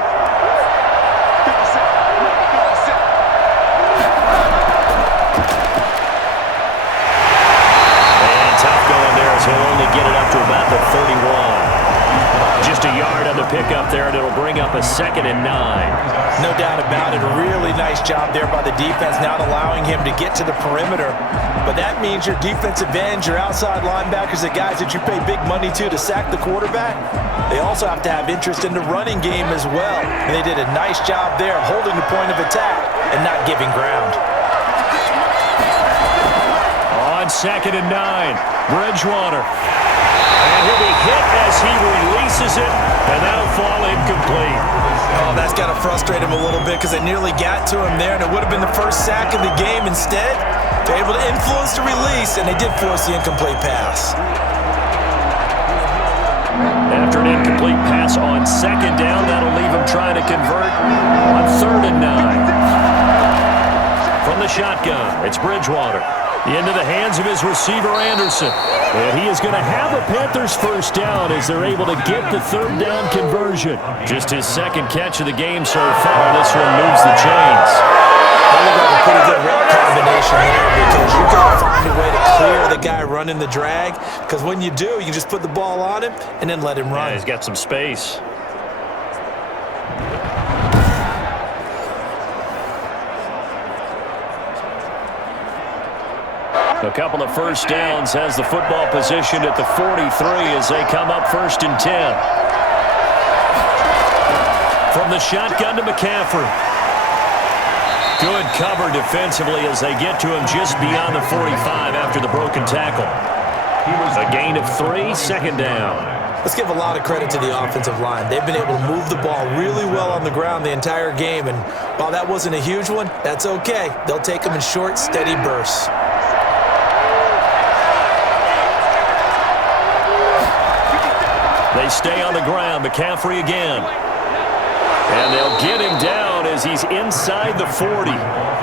tough going there as he'll only get it up to about the 31. Just a yard on the pickup there, and it'll bring up a 2nd and 9. No doubt about it. A really nice job there by the defense, not allowing him to get to the perimeter. But that means your defensive ends, your outside linebackers, the guys that you pay big money to sack the quarterback, they also have to have interest in the running game as well. And they did a nice job there of holding the point of attack and not giving ground. On 2nd and 9, Bridgewater. And he'll be hit as he releases it, and that'll fall incomplete. Oh, that's got to frustrate him a little bit because they nearly got to him there, and it would have been the first sack of the game. Instead, they're able to influence the release, and they did force the incomplete pass. After an incomplete pass on 2nd down, that'll leave him trying to convert on 3rd and 9. From the shotgun, it's Bridgewater. Into the hands of his receiver, Anderson. And he is going to have a Panthers first down as they're able to get the 3rd down conversion. Just his 2nd catch of the game so far. This one moves the chains. That looked like a pretty good route combination there because you got to find a way to clear the guy running the drag. Because when you do, you just put the ball on him and then let him run. Yeah, he's got some space. A couple of first downs has the football positioned at the 43 as they come up 1st and 10. From the shotgun to McCaffrey. Good cover defensively as they get to him just beyond the 45 after the broken tackle. A gain of 3, 2nd down. Let's give a lot of credit to the offensive line. They've been able to move the ball really well on the ground the entire game, and while that wasn't a huge one, that's okay. They'll take them in short, steady bursts. They stay on the ground. McCaffrey again. And they'll get him down as he's inside the 40.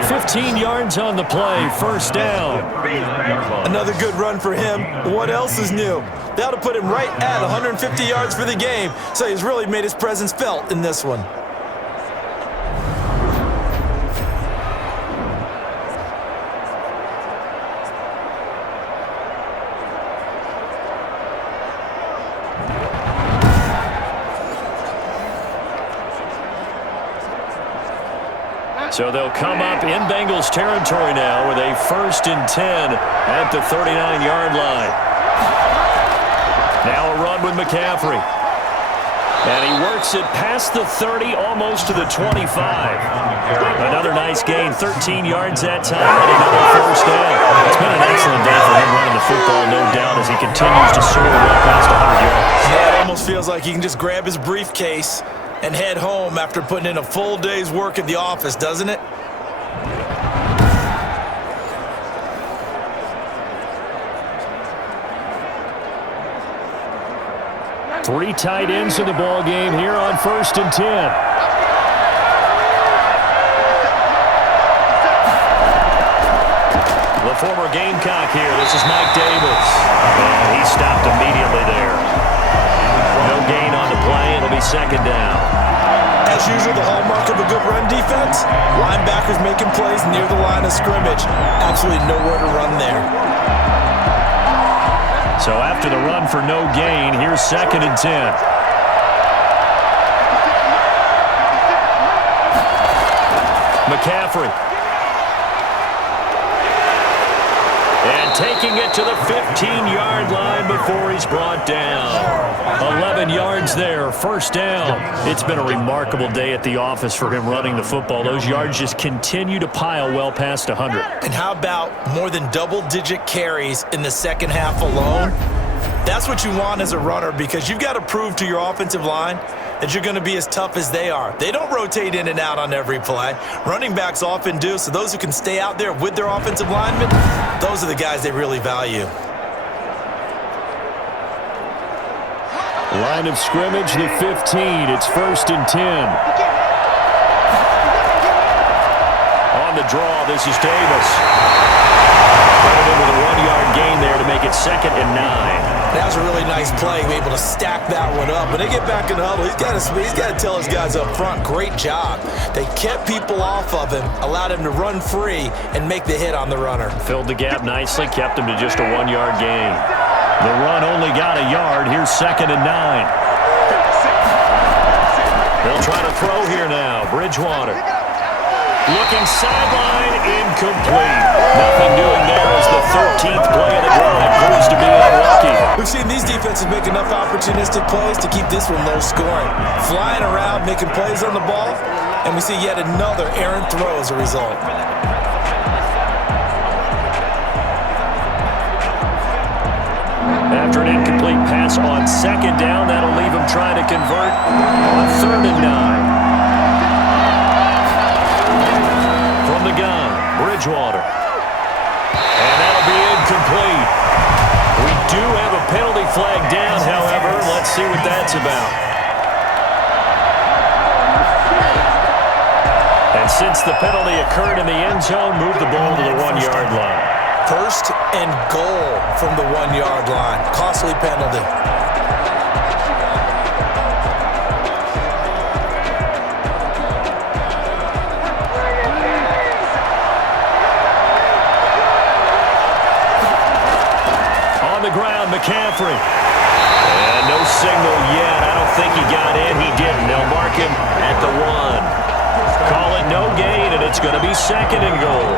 15 yards on the play. 1st down. Another good run for him. What else is new? They ought to put him right at 150 yards for the game. So he's really made his presence felt in this one. So they'll come up in Bengals territory now with a 1st and 10 at the 39-yard line. Now a run with McCaffrey. And he works it past the 30, almost to the 25. Another nice gain, 13 yards that time, and another first down. It's been an excellent day for him running the football, no doubt, as he continues to soar well past 100 yards. Yeah, it almost feels like he can just grab his briefcase and head home after putting in a full day's work at the office, doesn't it? Three tight ends in the ball game here on 1st and 10. The former Gamecock here. This is Mike Davis. And he stopped immediately there. No gain on the play. It'll be 2nd down. As usual, the hallmark of a good run defense, linebackers making plays near the line of scrimmage. Absolutely nowhere to run there. So after the run for no gain, here's 2nd and 10. McCaffrey. And taking it to the 15-yard line before he's brought down. 11 yards there, 1st down. It's been a remarkable day at the office for him running the football. Those yards just continue to pile well past 100. And how about more than double-digit carries in the second half alone? That's what you want as a runner, because you've got to prove to your offensive line that you're going to be as tough as they are. They don't rotate in and out on every play. Running backs often do, so those who can stay out there with their offensive linemen, those are the guys they really value. Line of scrimmage, the 15. It's 1st and 10. On the draw, this is Davis. Credited with a 1-yard gain there to make it 2nd and 9. That was a really nice play, able to stack that one up. When they get back in the huddle, he's got to tell his guys up front, great job. They kept people off of him, allowed him to run free and make the hit on the runner. Filled the gap nicely, kept him to just a 1-yard gain. The run only got a yard. Here's 2nd and 9. They'll try to throw here now. Bridgewater. Looking sideline, incomplete. Nothing doing there as the 13th play of the drive proves to be unlucky. We've seen these defenses make enough opportunistic plays to keep this one low scoring. Flying around, making plays on the ball, and we see yet another errant throw as a result. After an incomplete pass on 2nd down, that'll leave him trying to convert on 3rd and 9. From the gun, Bridgewater. And that'll be incomplete. We do have a penalty flag down, however. Let's see what that's about. And since the penalty occurred in the end zone, move the ball to the 1-yard line. 1st and goal from the 1-yard line. Costly penalty. On the ground, McCaffrey. And no signal yet. I don't think he got in. He didn't. They'll mark him at the 1. Call it no gain, and it's going to be 2nd and goal.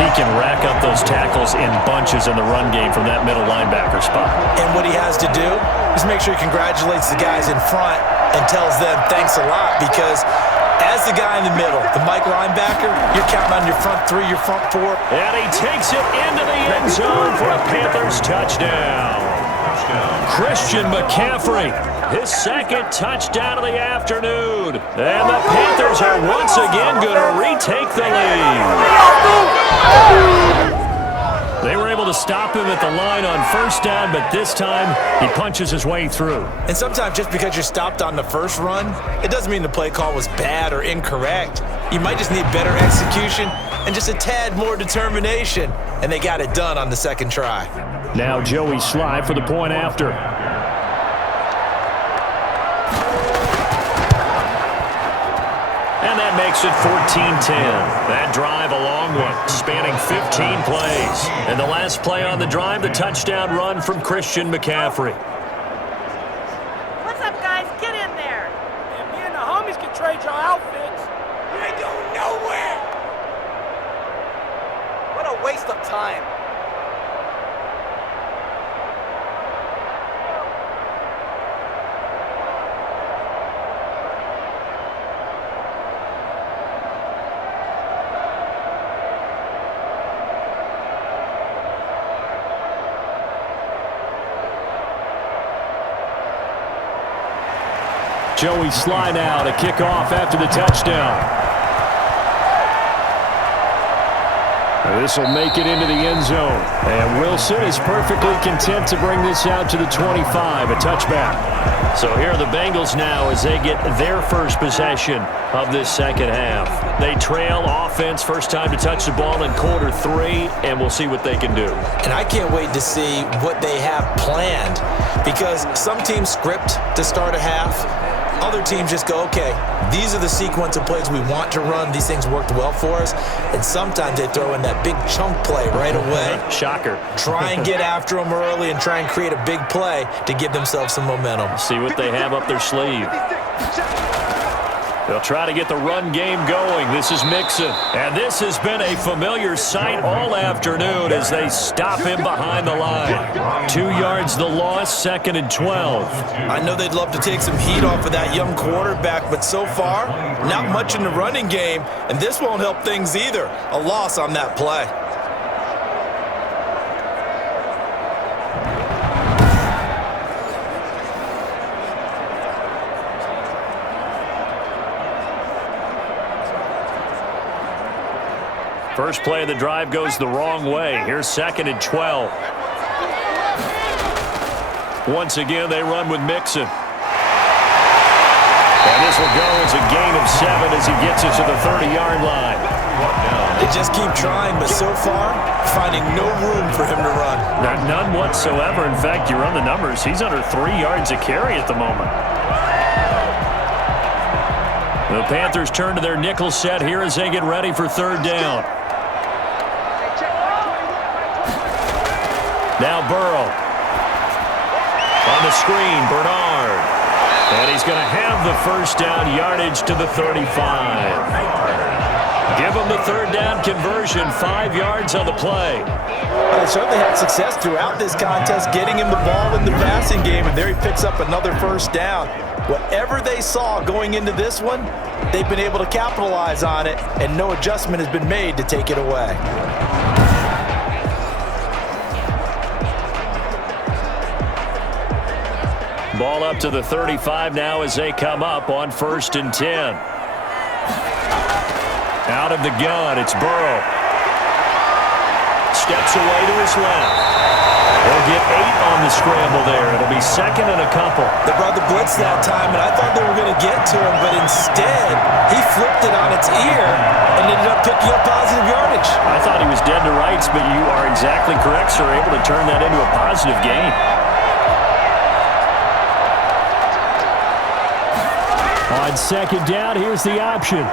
He can rack up those tackles in bunches in the run game from that middle linebacker spot. And what he has to do is make sure he congratulates the guys in front and tells them thanks a lot, because as the guy in the middle, the Mike linebacker, you're counting on your front 3, your front 4. And he takes it into the end zone for a Panthers touchdown. Christian McCaffrey, his 2nd touchdown of the afternoon. And the Panthers are once again going to retake the lead. They were able to stop him at the line on 1st down, but this time he punches his way through. And sometimes just because you're stopped on the first run, it doesn't mean the play call was bad or incorrect. You might just need better execution and just a tad more determination, and they got it done on the 2nd try. Now Joey Sly for the point after. And that makes it 14-10. That drive a long one, spanning 15 plays. And the last play on the drive, the touchdown run from Christian McCaffrey. What's up, guys? Get in there. And me and the homies can trade your outfits. You ain't going nowhere. What a waste of time. Joey Sly now to kick off after the touchdown. This will make it into the end zone. And Wilson is perfectly content to bring this out to the 25, a touchback. So here are the Bengals now as they get their first possession of this second half. They trail offense, first time to touch the ball in quarter 3, and we'll see what they can do. And I can't wait to see what they have planned, because some teams script to start a half. Other teams just go, okay, these are the sequence of plays we want to run. These things worked well for us. And sometimes they throw in that big chunk play right away. Shocker. Try and get after them early and try and create a big play to give themselves some momentum. See what they have up their sleeve. They'll try to get the run game going. This is Mixon. And this has been a familiar sight all afternoon as they stop him behind the line. 2 yards the loss, 2nd and 12. I know they'd love to take some heat off of that young quarterback, but so far, not much in the running game, and this won't help things either. A loss on that play. First play of the drive goes the wrong way. Here's 2nd and 12. Once again, they run with Mixon. And this will go as a gain of 7 as he gets it to the 30-yard line. They just keep trying, but so far, finding no room for him to run. None whatsoever. In fact, you run the numbers. He's under 3 yards a carry at the moment. The Panthers turn to their nickel set here as they get ready for 3rd down. Now Burrow. On the screen, Bernard. And he's going to have the first down, yardage to the 35. Give him the 3rd down conversion, 5 yards on the play. Well, they certainly had success throughout this contest, getting him the ball in the passing game, and there he picks up another first down. Whatever they saw going into this one, they've been able to capitalize on it, and no adjustment has been made to take it away. Ball up to the 35 now as they come up on 1st and 10. Out of the gun, it's Burrow. Steps away to his left. They'll get 8 on the scramble there. It'll be 2nd and a couple. They brought the blitz that time, and I thought they were going to get to him, but instead, he flipped it on its ear and ended up picking up positive yardage. I thought he was dead to rights, but you are exactly correct, sir. Able to turn that into a positive gain. On 2nd down, here's the option.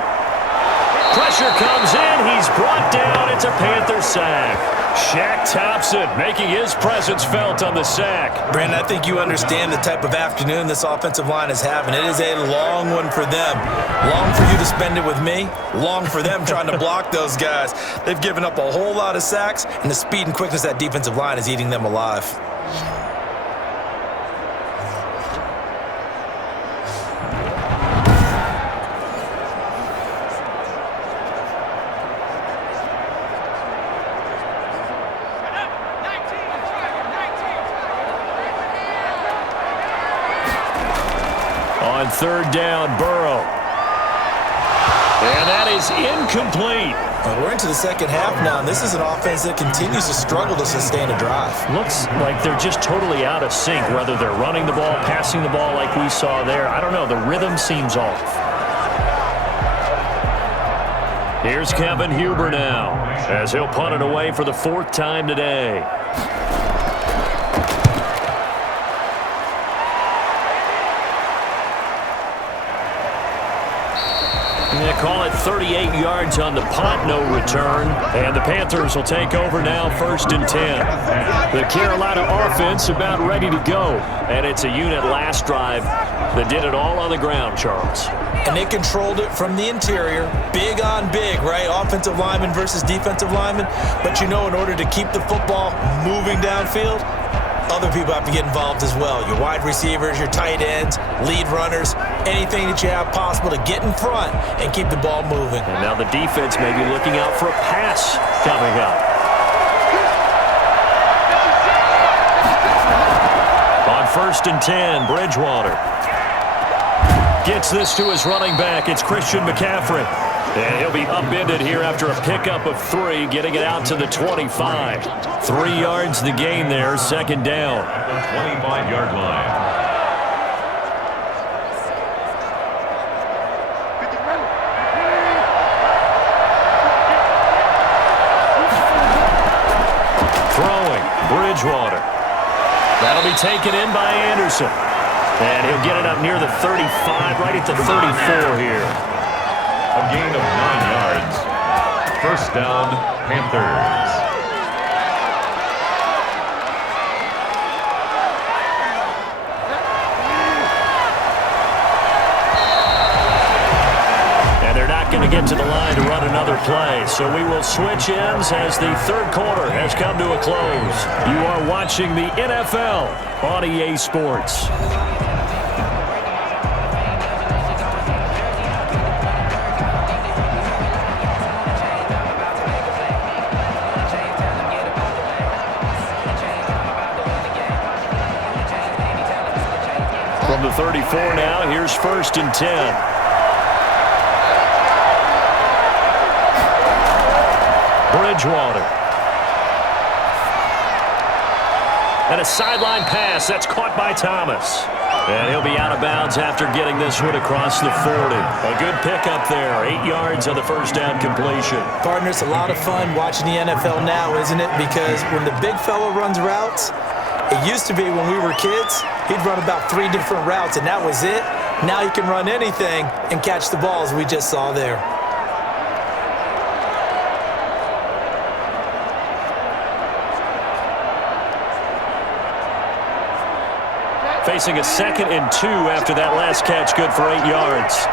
Pressure comes in. He's brought down. It's a Panther sack. Shaq Thompson making his presence felt on the sack. Brandon, I think you understand the type of afternoon this offensive line is having. It is a long one for them. Long for you to spend it with me. Long for them trying to block those guys. They've given up a whole lot of sacks, and the speed and quickness of that defensive line is eating them alive. On 3rd down, Burrow. And that is incomplete. Well, we're into the second half now, and this is an offense that continues to struggle to sustain a drive. Looks like they're just totally out of sync, whether they're running the ball, passing the ball like we saw there. I don't know. The rhythm seems off. Here's Kevin Huber now, as he'll punt it away for the 4th time today. They call it 38 yards on the punt, no return. And the Panthers will take over now, 1st and 10. The Carolina offense about ready to go. And it's a unit last drive that did it all on the ground, Charles. And they controlled it from the interior. Big on big, right? Offensive lineman versus defensive lineman. But you know, in order to keep the football moving downfield, other people have to get involved as well. Your wide receivers, your tight ends, lead runners, anything that you have possible to get in front and keep the ball moving. And now the defense may be looking out for a pass coming up. On 1st and 10, Bridgewater. Gets this to his running back. It's Christian McCaffrey. And he'll be upended here after a pickup of 3, getting it out to the 25. 3 yards the gain there, second down. 25-yard line. Throwing, Bridgewater. That'll be taken in by Anderson. And he'll get it up near the 35, right at the 34 here. A gain of 9 yards. First down, Panthers. And they're not going to get to the line to run another play. So we will switch ends as the third quarter has come to a close. You are watching the NFL on EA Sports. From the 34 now, here's 1st and 10. Bridgewater. And a sideline pass. That's caught by Thomas. And he'll be out of bounds after getting this one across the 40. A good pickup there. 8 yards on the first down completion. Partner, it's a lot of fun watching the NFL now, isn't it? Because when the big fella runs routes, it used to be when we were kids, he'd run about 3 different routes, and that was it. Now he can run anything and catch the balls we just saw there. Facing a 2nd and 2 after that last catch, good for 8 yards.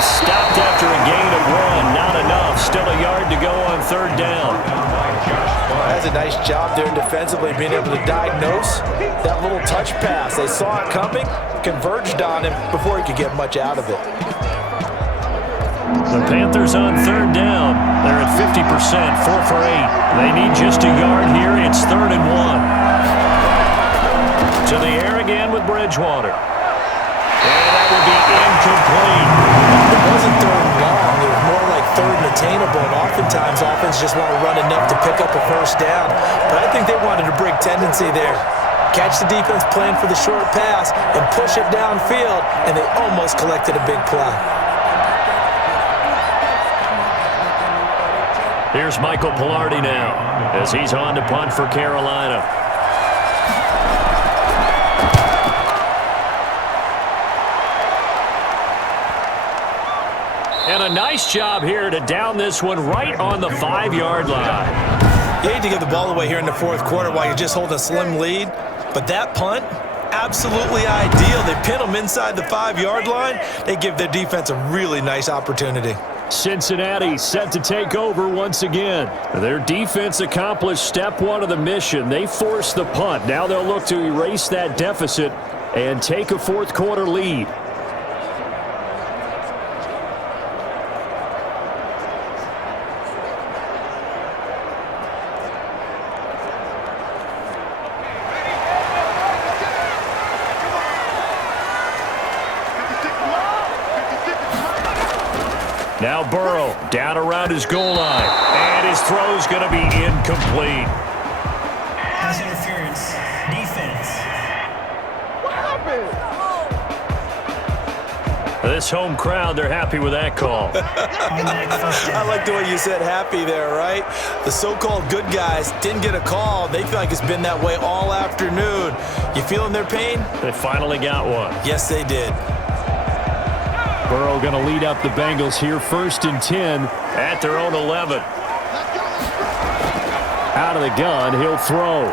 Stopped after a gain of 1. Not enough. Still a yard to go on 3rd down. That's a nice job there defensively, being able to diagnose that little touch pass. They saw it coming, converged on him before he could get much out of it. The Panthers on 3rd down. They're at 50%, 4 for 8. They need just a yard here. It's 3rd and 1. To the air again with Bridgewater. And that will be incomplete. It wasn't 3rd and long. It was more like 3rd and attainable. And oftentimes, offense just want to run enough to pick up a first down. But I think they wanted a big tendency there. Catch the defense plan for the short pass and push it downfield, and they almost collected a big play. Here's Michael Pilardi now as he's on to punt for Carolina. And a nice job here to down this one right on the 5-yard line. You hate to give the ball away here in the 4th quarter while you're just holding a slim lead, but that punt, absolutely ideal. They pin them inside the 5-yard line. They give their defense a really nice opportunity. Cincinnati set to take over once again. Their defense accomplished step 1 of the mission. They forced the punt. Now they'll look to erase that deficit and take a 4th quarter lead. Now Burrow down around his goal line, and his throw's going to be incomplete. Pass interference, defense. What happened? This home crowd, they're happy with that call. I like the way you said happy there, right? The so-called good guys didn't get a call. They feel like it's been that way all afternoon. You feeling their pain? They finally got one. Yes, they did. Burrow going to lead up the Bengals here, 1st and 10 at their own 11. Out of the gun, he'll throw.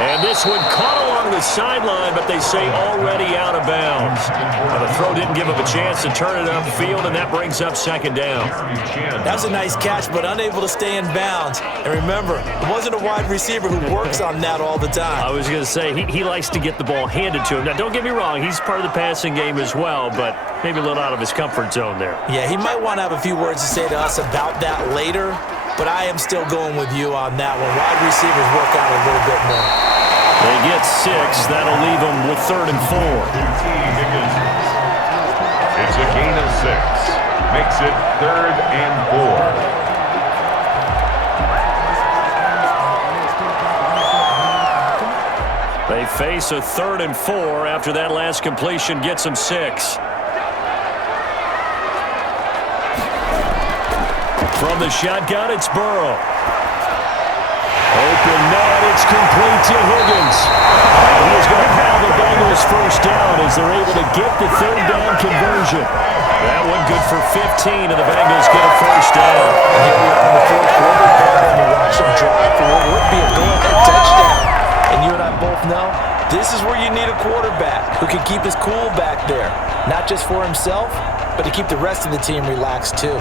And this one caught along the sideline, but they say already out of bounds. Now, the throw didn't give him a chance to turn it upfield, and that brings up 2nd down. That was a nice catch, but unable to stay in bounds. And remember, it wasn't a wide receiver who works on that all the time. I was going to say, he likes to get the ball handed to him. Now, don't get me wrong, he's part of the passing game as well, but maybe a little out of his comfort zone there. Yeah, he might want to have a few words to say to us about that later. but I am still going with you on that one. Wide receivers work out a little bit more. They get 6. That'll leave them with 3rd and 4. It's a gain of 6. Makes it 3rd and 4. They face a 3rd and 4 after that last completion gets them 6. From the shotgun, it's Burrow. Open man, it's complete to Higgins. And he's going to have the Bengals first down as they're able to get the 3rd down conversion. That one good for 15, and the Bengals get a first down. And here we are in the 4th quarter, and you watch them drive for what would be a go-ahead touchdown. And you and I both know this is where you need a quarterback who can keep his cool back there. Not just for himself, but to keep the rest of the team relaxed too.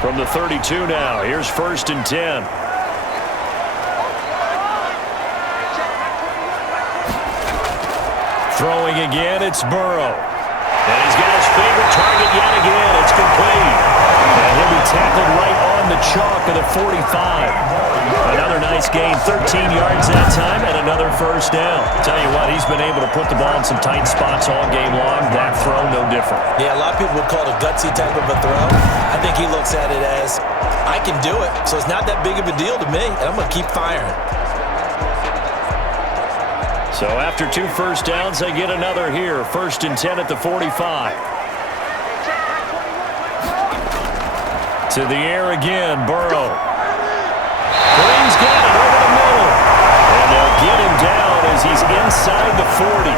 From the 32 now, here's 1st and 10. Throwing again, it's Burrow. And he's got his favorite target yet again. It's complete. And he'll be tackled right on the chalk of the 45. Another nice gain, 13 yards that time, and another first down. Tell you what, he's been able to put the ball in some tight spots all game long. That throw, no different. Yeah, a lot of people would call it a gutsy type of a throw. I think he looks at it as, I can do it, so it's not that big of a deal to me, and I'm going to keep firing. So after 2 first downs, they get another here. 1st and 10 at the 45. To the air again, Burrow. Green's got it over the middle. And they'll get him down as he's inside the 40.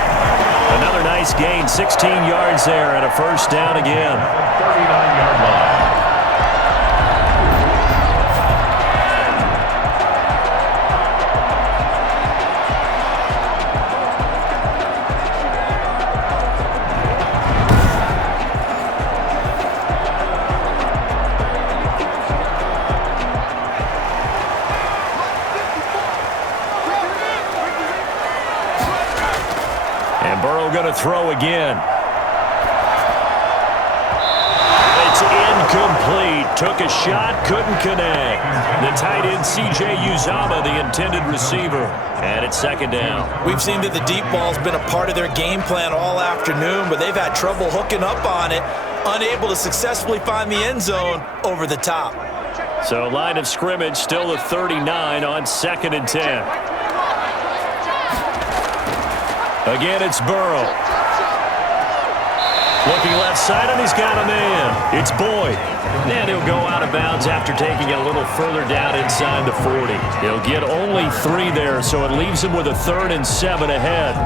Another nice gain, 16 yards there and a first down again. 39-yard line. Going to throw again. It's incomplete. Took a shot, couldn't connect. The tight end, C.J. Uzomah, the intended receiver. And it's 2nd down. We've seen that the deep ball's been a part of their game plan all afternoon, but they've had trouble hooking up on it, unable to successfully find the end zone over the top. So line of scrimmage still the 39 on 2nd and 10. Again, it's Burrow. Looking left side, and he's got a man. It's Boyd. And he'll go out of bounds after taking it a little further down inside the 40. He'll get only 3 there, so it leaves him with a 3rd and 7 ahead.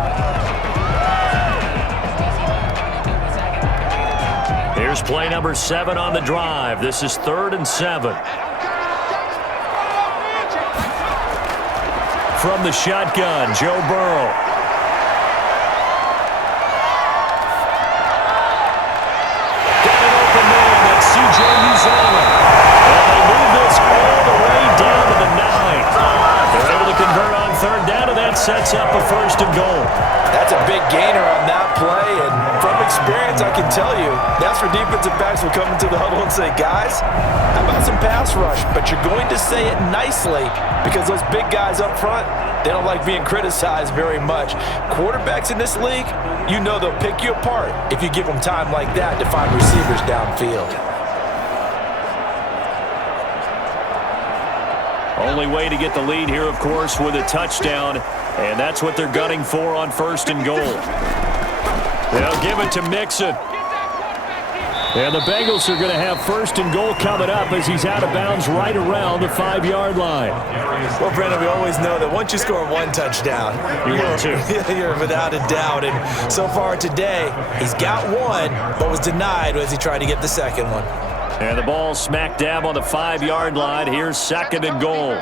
Here's play number 7 on the drive. This is 3rd and 7. From the shotgun, Joe Burrow. C.J. Uzomah. And they move this all the way down to the 9. They're able to convert on 3rd down, and that sets up a 1st and goal. That's a big gainer on that play, and from experience, I can tell you, that's where defensive backs will come into the huddle and say, guys, how about some pass rush? But you're going to say it nicely because those big guys up front, they don't like being criticized very much. Quarterbacks in this league, you know they'll pick you apart if you give them time like that to find receivers downfield. Only way to get the lead here, of course, with a touchdown, and that's what they're gunning for on 1st and goal. They'll give it to Mixon. And the Bengals are going to have 1st and goal coming up as he's out of bounds right around the 5-yard line. Well, Brandon, we always know that once you score 1 touchdown, you're without a doubt. And so far today, he's got 1, but was denied as he tried to get the 2nd one. And the ball smack dab on the 5-yard line. Here's 2nd and goal.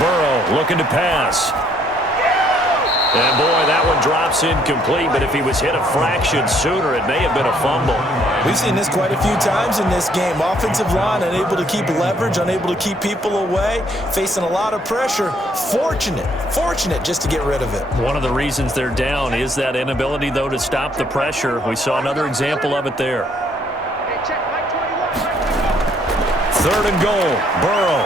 Burrow looking to pass. And, boy, that one drops incomplete, but if he was hit a fraction sooner, it may have been a fumble. We've seen this quite a few times in this game. Offensive line unable to keep leverage, unable to keep people away, facing a lot of pressure. Fortunate just to get rid of it. One of the reasons they're down is that inability, though, to stop the pressure. We saw another example of it there. 3rd and goal, Burrow.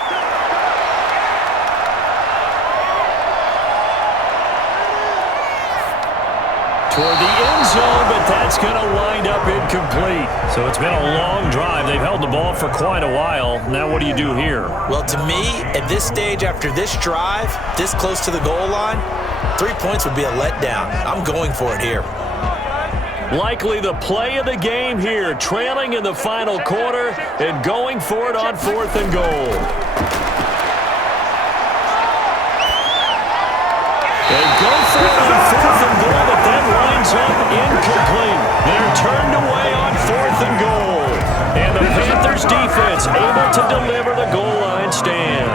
Toward the end zone, but that's going to wind up incomplete. So it's been a long drive. They've held the ball for quite a while. Now what do you do here? Well, to me, at this stage, after this drive, this close to the goal line, 3 points would be a letdown. I'm going for it here. Likely the play of the game here, trailing in the final quarter and going for it on 4th and goal. And go for it on 4th and goal, but that winds up incomplete. They're turned away on 4th and goal. And the Panthers defense able to deliver the goal line stand.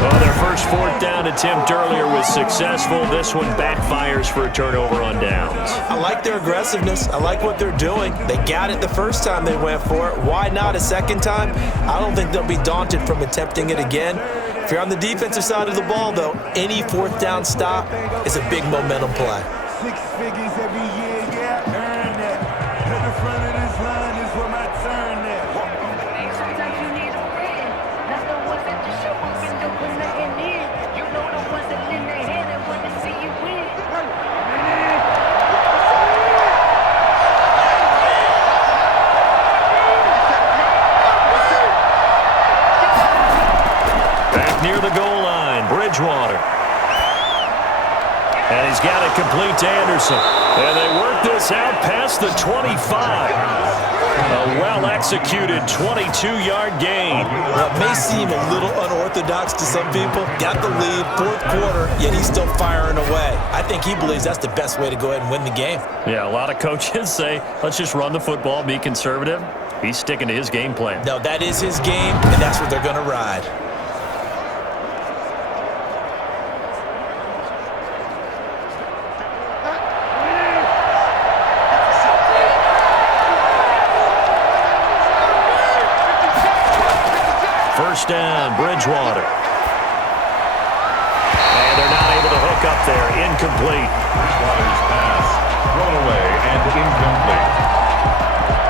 Well, their first 4th down attempt earlier was successful. This one backfires for a turnover on downs. I like their aggressiveness. I like what they're doing. They got it the first time they went for it. Why not a second time? I don't think they'll be daunted from attempting it again. If you're on the defensive side of the ball, though, any 4th down stop is a big momentum play. 6 figures every year, yeah, earn that. At the front of this line is where my turn at. Sometimes you need a friend, not the ones that just show up and don't put nothing in. You know the ones that lend their hand and want to see you win. Back near the goal line, Bridgewater. And he's got it complete to Anderson. And they work this out past the 25. A well-executed 22-yard gain. Well, it may seem a little unorthodox to some people. Got the lead, 4th quarter, yet he's still firing away. I think he believes that's the best way to go ahead and win the game. Yeah, a lot of coaches say, let's just run the football, be conservative. He's sticking to his game plan. No, that is his game, and that's what they're going to ride. First down, Bridgewater. And they're not able to hook up there. Incomplete. Bridgewater's pass thrown away and incomplete.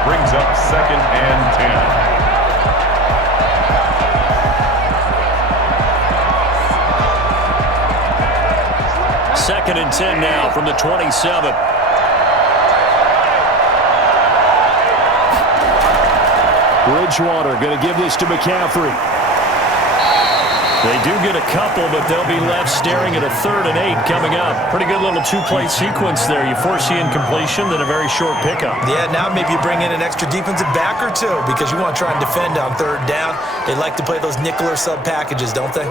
Brings up 2nd and 10. 2nd and 10 now from the 27. Bridgewater going to give this to McCaffrey. They do get a couple, but they'll be left staring at a 3rd and 8 coming up. Pretty good little 2-play sequence there. You force the incompletion, then a very short pickup. Yeah, now maybe you bring in an extra defensive back or two because you want to try and defend on 3rd down. They like to play those nickel or sub packages, don't they?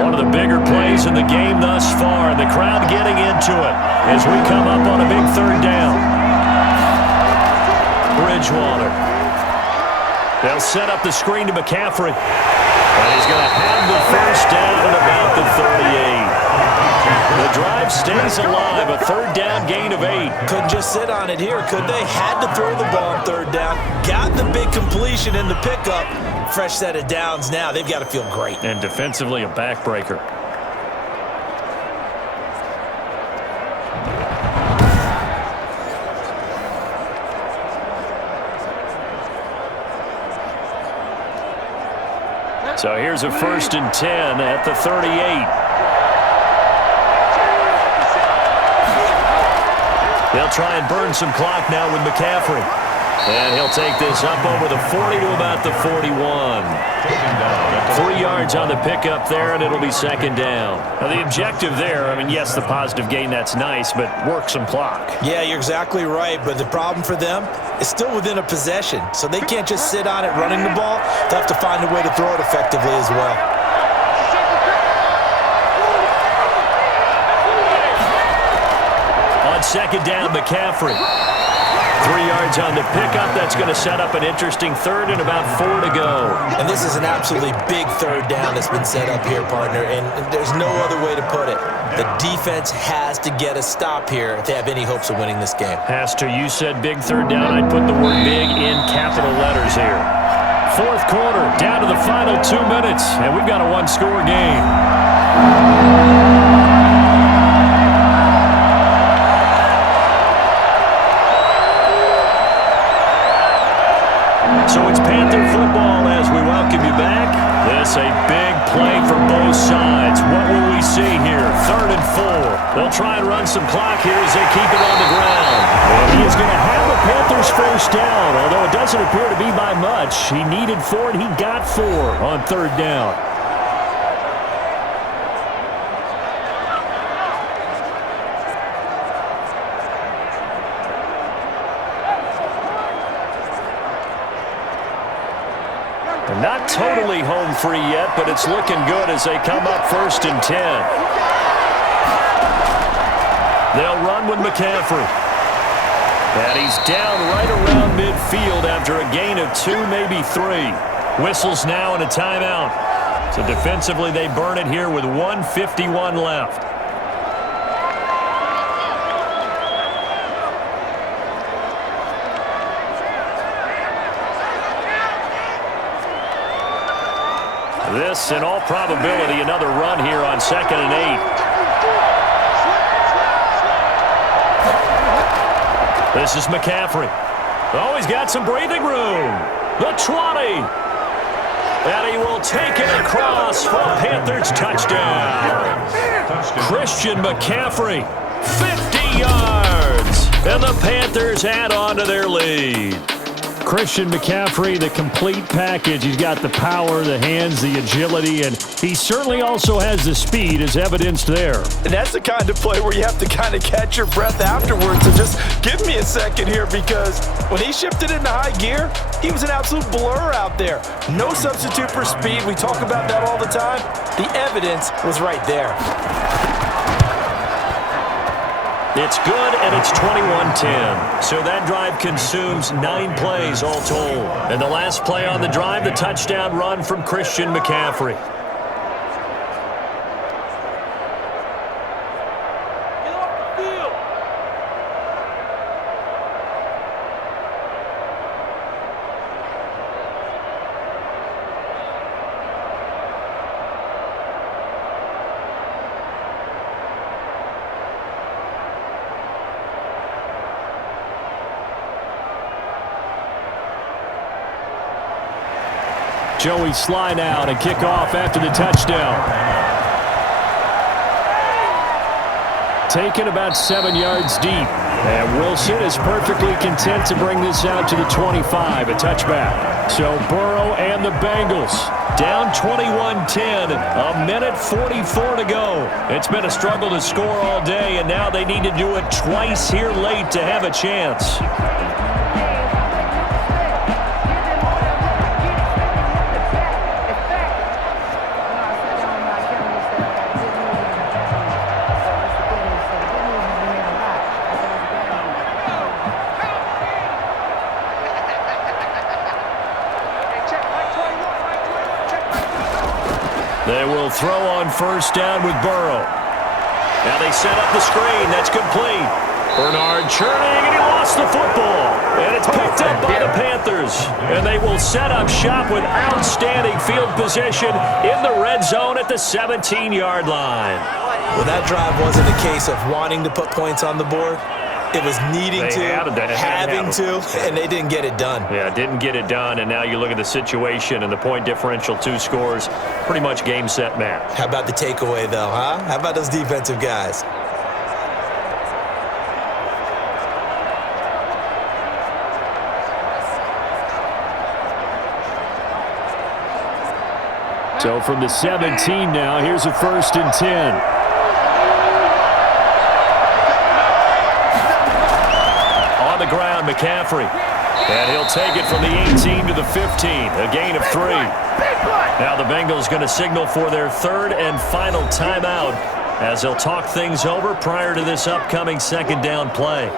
One of the bigger plays in the game thus far, and the crowd getting into it as we come up on a big 3rd down. Bridgewater. They'll set up the screen to McCaffrey. And he's going to have the first down at about the 38. The drive stays alive, a 3rd down gain of 8. Couldn't just sit on it here, could they? Had to throw the ball on 3rd down. Got the big completion in the pickup. Fresh set of downs now. They've got to feel great. And defensively, a backbreaker. So here's a 1st and 10 at the 38. They'll try and burn some clock now with McCaffrey. And he'll take this up over the 40 to about the 41. 3 yards on the pickup there, and it'll be 2nd down. Now, the objective there, I mean, yes, the positive gain, that's nice, but work some clock. Yeah, you're exactly right, but the problem for them is still within a possession, so they can't just sit on it running the ball. They'll have to find a way to throw it effectively as well. On 2nd down, McCaffrey. 3 yards on the pickup. That's going to set up an interesting 3rd and about 4 to go. And this is an absolutely big third down that's been set up here, partner, and there's no other way to put it. The defense has to get a stop here if they have any hopes of winning this game. Has to. You said big third down. I'd put the word big in capital letters here. Fourth quarter, down to the final 2 minutes, and we've got a one-score game. So it's Panther football as we welcome you back. This a big play for both sides. What will we see here? 3rd and 4. They'll try and run some clock here as they keep it on the ground. And he is going to have the Panthers first down, although it doesn't appear to be by much. He needed 4, and he got 4 on 3rd down. Not totally home free yet, but it's looking good as they come up 1st and 10. They'll run with McCaffrey. And he's down right around midfield after a gain of 2, maybe 3. Whistles now and a timeout. So defensively, they burn it here with 1:51 left. This, in all probability, another run here on 2nd and 8. This is McCaffrey. Oh, he's got some breathing room. The 20. And he will take it across for Panthers touchdown. Christian McCaffrey, 50 yards. And the Panthers add on to their lead. Christian McCaffrey, the complete package. He's got the power, the hands, the agility, and he certainly also has the speed as evidenced there. And that's the kind of play where you have to kind of catch your breath afterwards. So just give me a second here, because when he shifted into high gear, he was an absolute blur out there. No substitute for speed. We talk about that all the time. The evidence was right there. It's good, and it's 21-10. So that drive consumes 9 plays all told. And the last play on the drive, the touchdown run from Christian McCaffrey. Joey slide out and kick off after the touchdown. Taken about 7 yards deep. And Wilson is perfectly content to bring this out to the 25, a touchback. So Burrow and the Bengals down 21-10, a minute 44 to go. It's been a struggle to score all day, and now they need to do it twice here late to have a chance. They will throw on first down with Burrow. Now they set up the screen. That's complete. Bernard churning, and he lost the football. And it's picked up by the Panthers. And they will set up shop with outstanding field position in the red zone at the 17-yard line. Well, that drive wasn't a case of wanting to put points on the board. It was needing to, having to, and they didn't get it done. Yeah, didn't get it done, and now you look at the situation and the point differential, 2 scores, pretty much game, set, match. How about the takeaway, though, huh? How about those defensive guys? So from the 17 now, here's a 1st and 10. The ground, McCaffrey. And he'll take it from the 18 to the 15, a gain of 3. Now the Bengals going to signal for their 3rd and final timeout as they'll talk things over prior to this upcoming 2nd down play.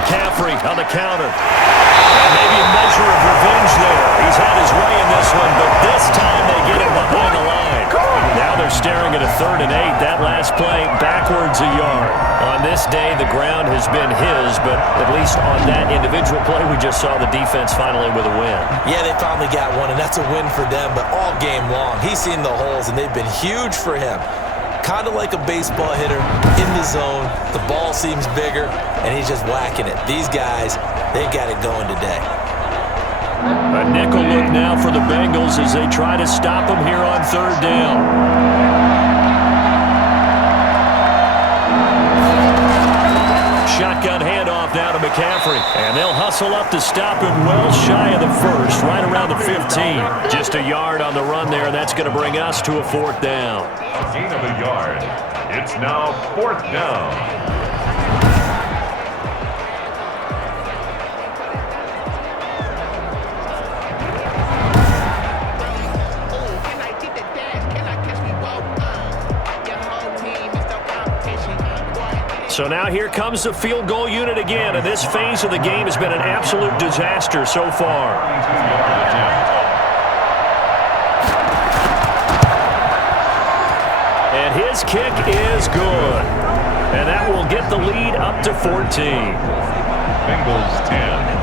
McCaffrey on the counter. And maybe a measure of revenge there. He's had his way in this one, but this time they get him behind the line. Now they're staring at a 3rd and 8. That last play, backwards a yard. On this day, the ground has been his, but at least on that individual play, we just saw the defense finally with a win. Yeah, they finally got one, and that's a win for them, but all game long, he's seen the holes, and they've been huge for him. Kind of like a baseball hitter in the zone. The ball seems bigger, and he's just whacking it. These guys, they got it going today. A nickel look now for the Bengals as they try to stop him here on 3rd down. Shotgun handoff now to McCaffrey, and they'll hustle up to stop him well shy of the 1st, right around the 15. Just a yard on the run there, and that's going to bring us to a 4th down. Gain of a yard. It's now 4th down. So now here comes the field goal unit again, and this phase of the game has been an absolute disaster so far. And his kick is good. And that will get the lead up to 14. Bengals 10.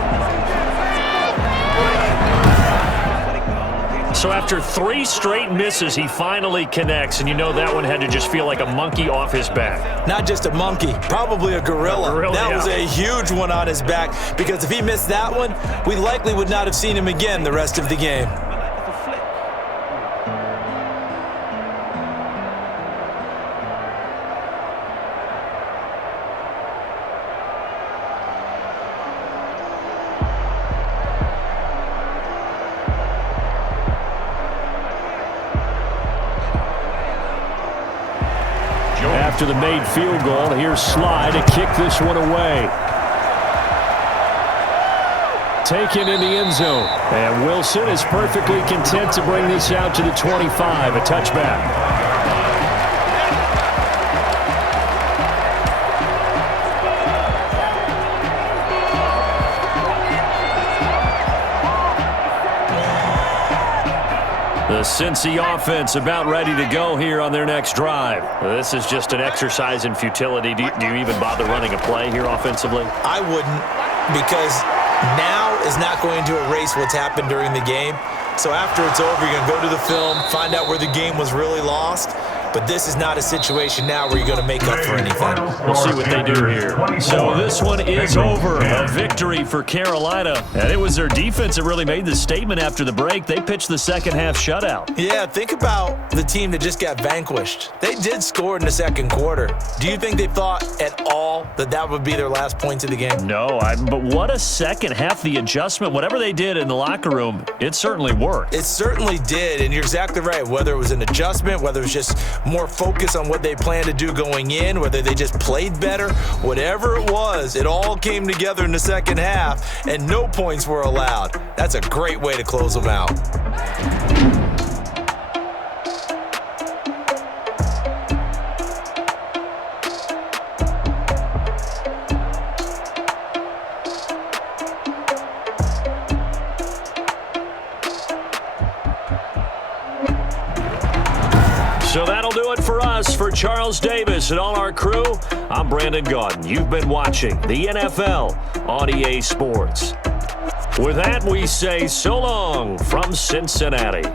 So after 3 straight misses, he finally connects, and you know that one had to just feel like a monkey off his back. Not just a monkey, probably a gorilla. That was a huge one on his back, because if he missed that one, we likely would not have seen him again the rest of the game. After the made field goal, here's Sly to kick this one away. Taken in the end zone. And Wilson is perfectly content to bring this out to the 25, a touchback. The Cincy offense about ready to go here on their next drive. This is just an exercise in futility. Do you even bother running a play here offensively? I wouldn't, because now is not going to erase what's happened during the game. So after it's over, you're going to go to the film, find out where the game was really lost. But this is not a situation now where you're going to make up for anything. We'll see what they do here. So this one is over. A victory for Carolina. And it was their defense that really made the statement after the break. They pitched the second half shutout. Yeah, think about the team that just got vanquished. They did score in the second quarter. Do you think they thought at all that that would be their last points of the game? No, but what a second half. The adjustment, whatever they did in the locker room, it certainly worked. It certainly did, and you're exactly right. Whether it was an adjustment, whether it was just more focus on what they planned to do going in, whether they just played better, whatever it was, it all came together in the second half, and no points were allowed. That's a great way to close them out. So that'll do it for us. For Charles Davis and all our crew, I'm Brandon Gaudin. You've been watching the NFL on EA Sports. With that, we say so long from Cincinnati.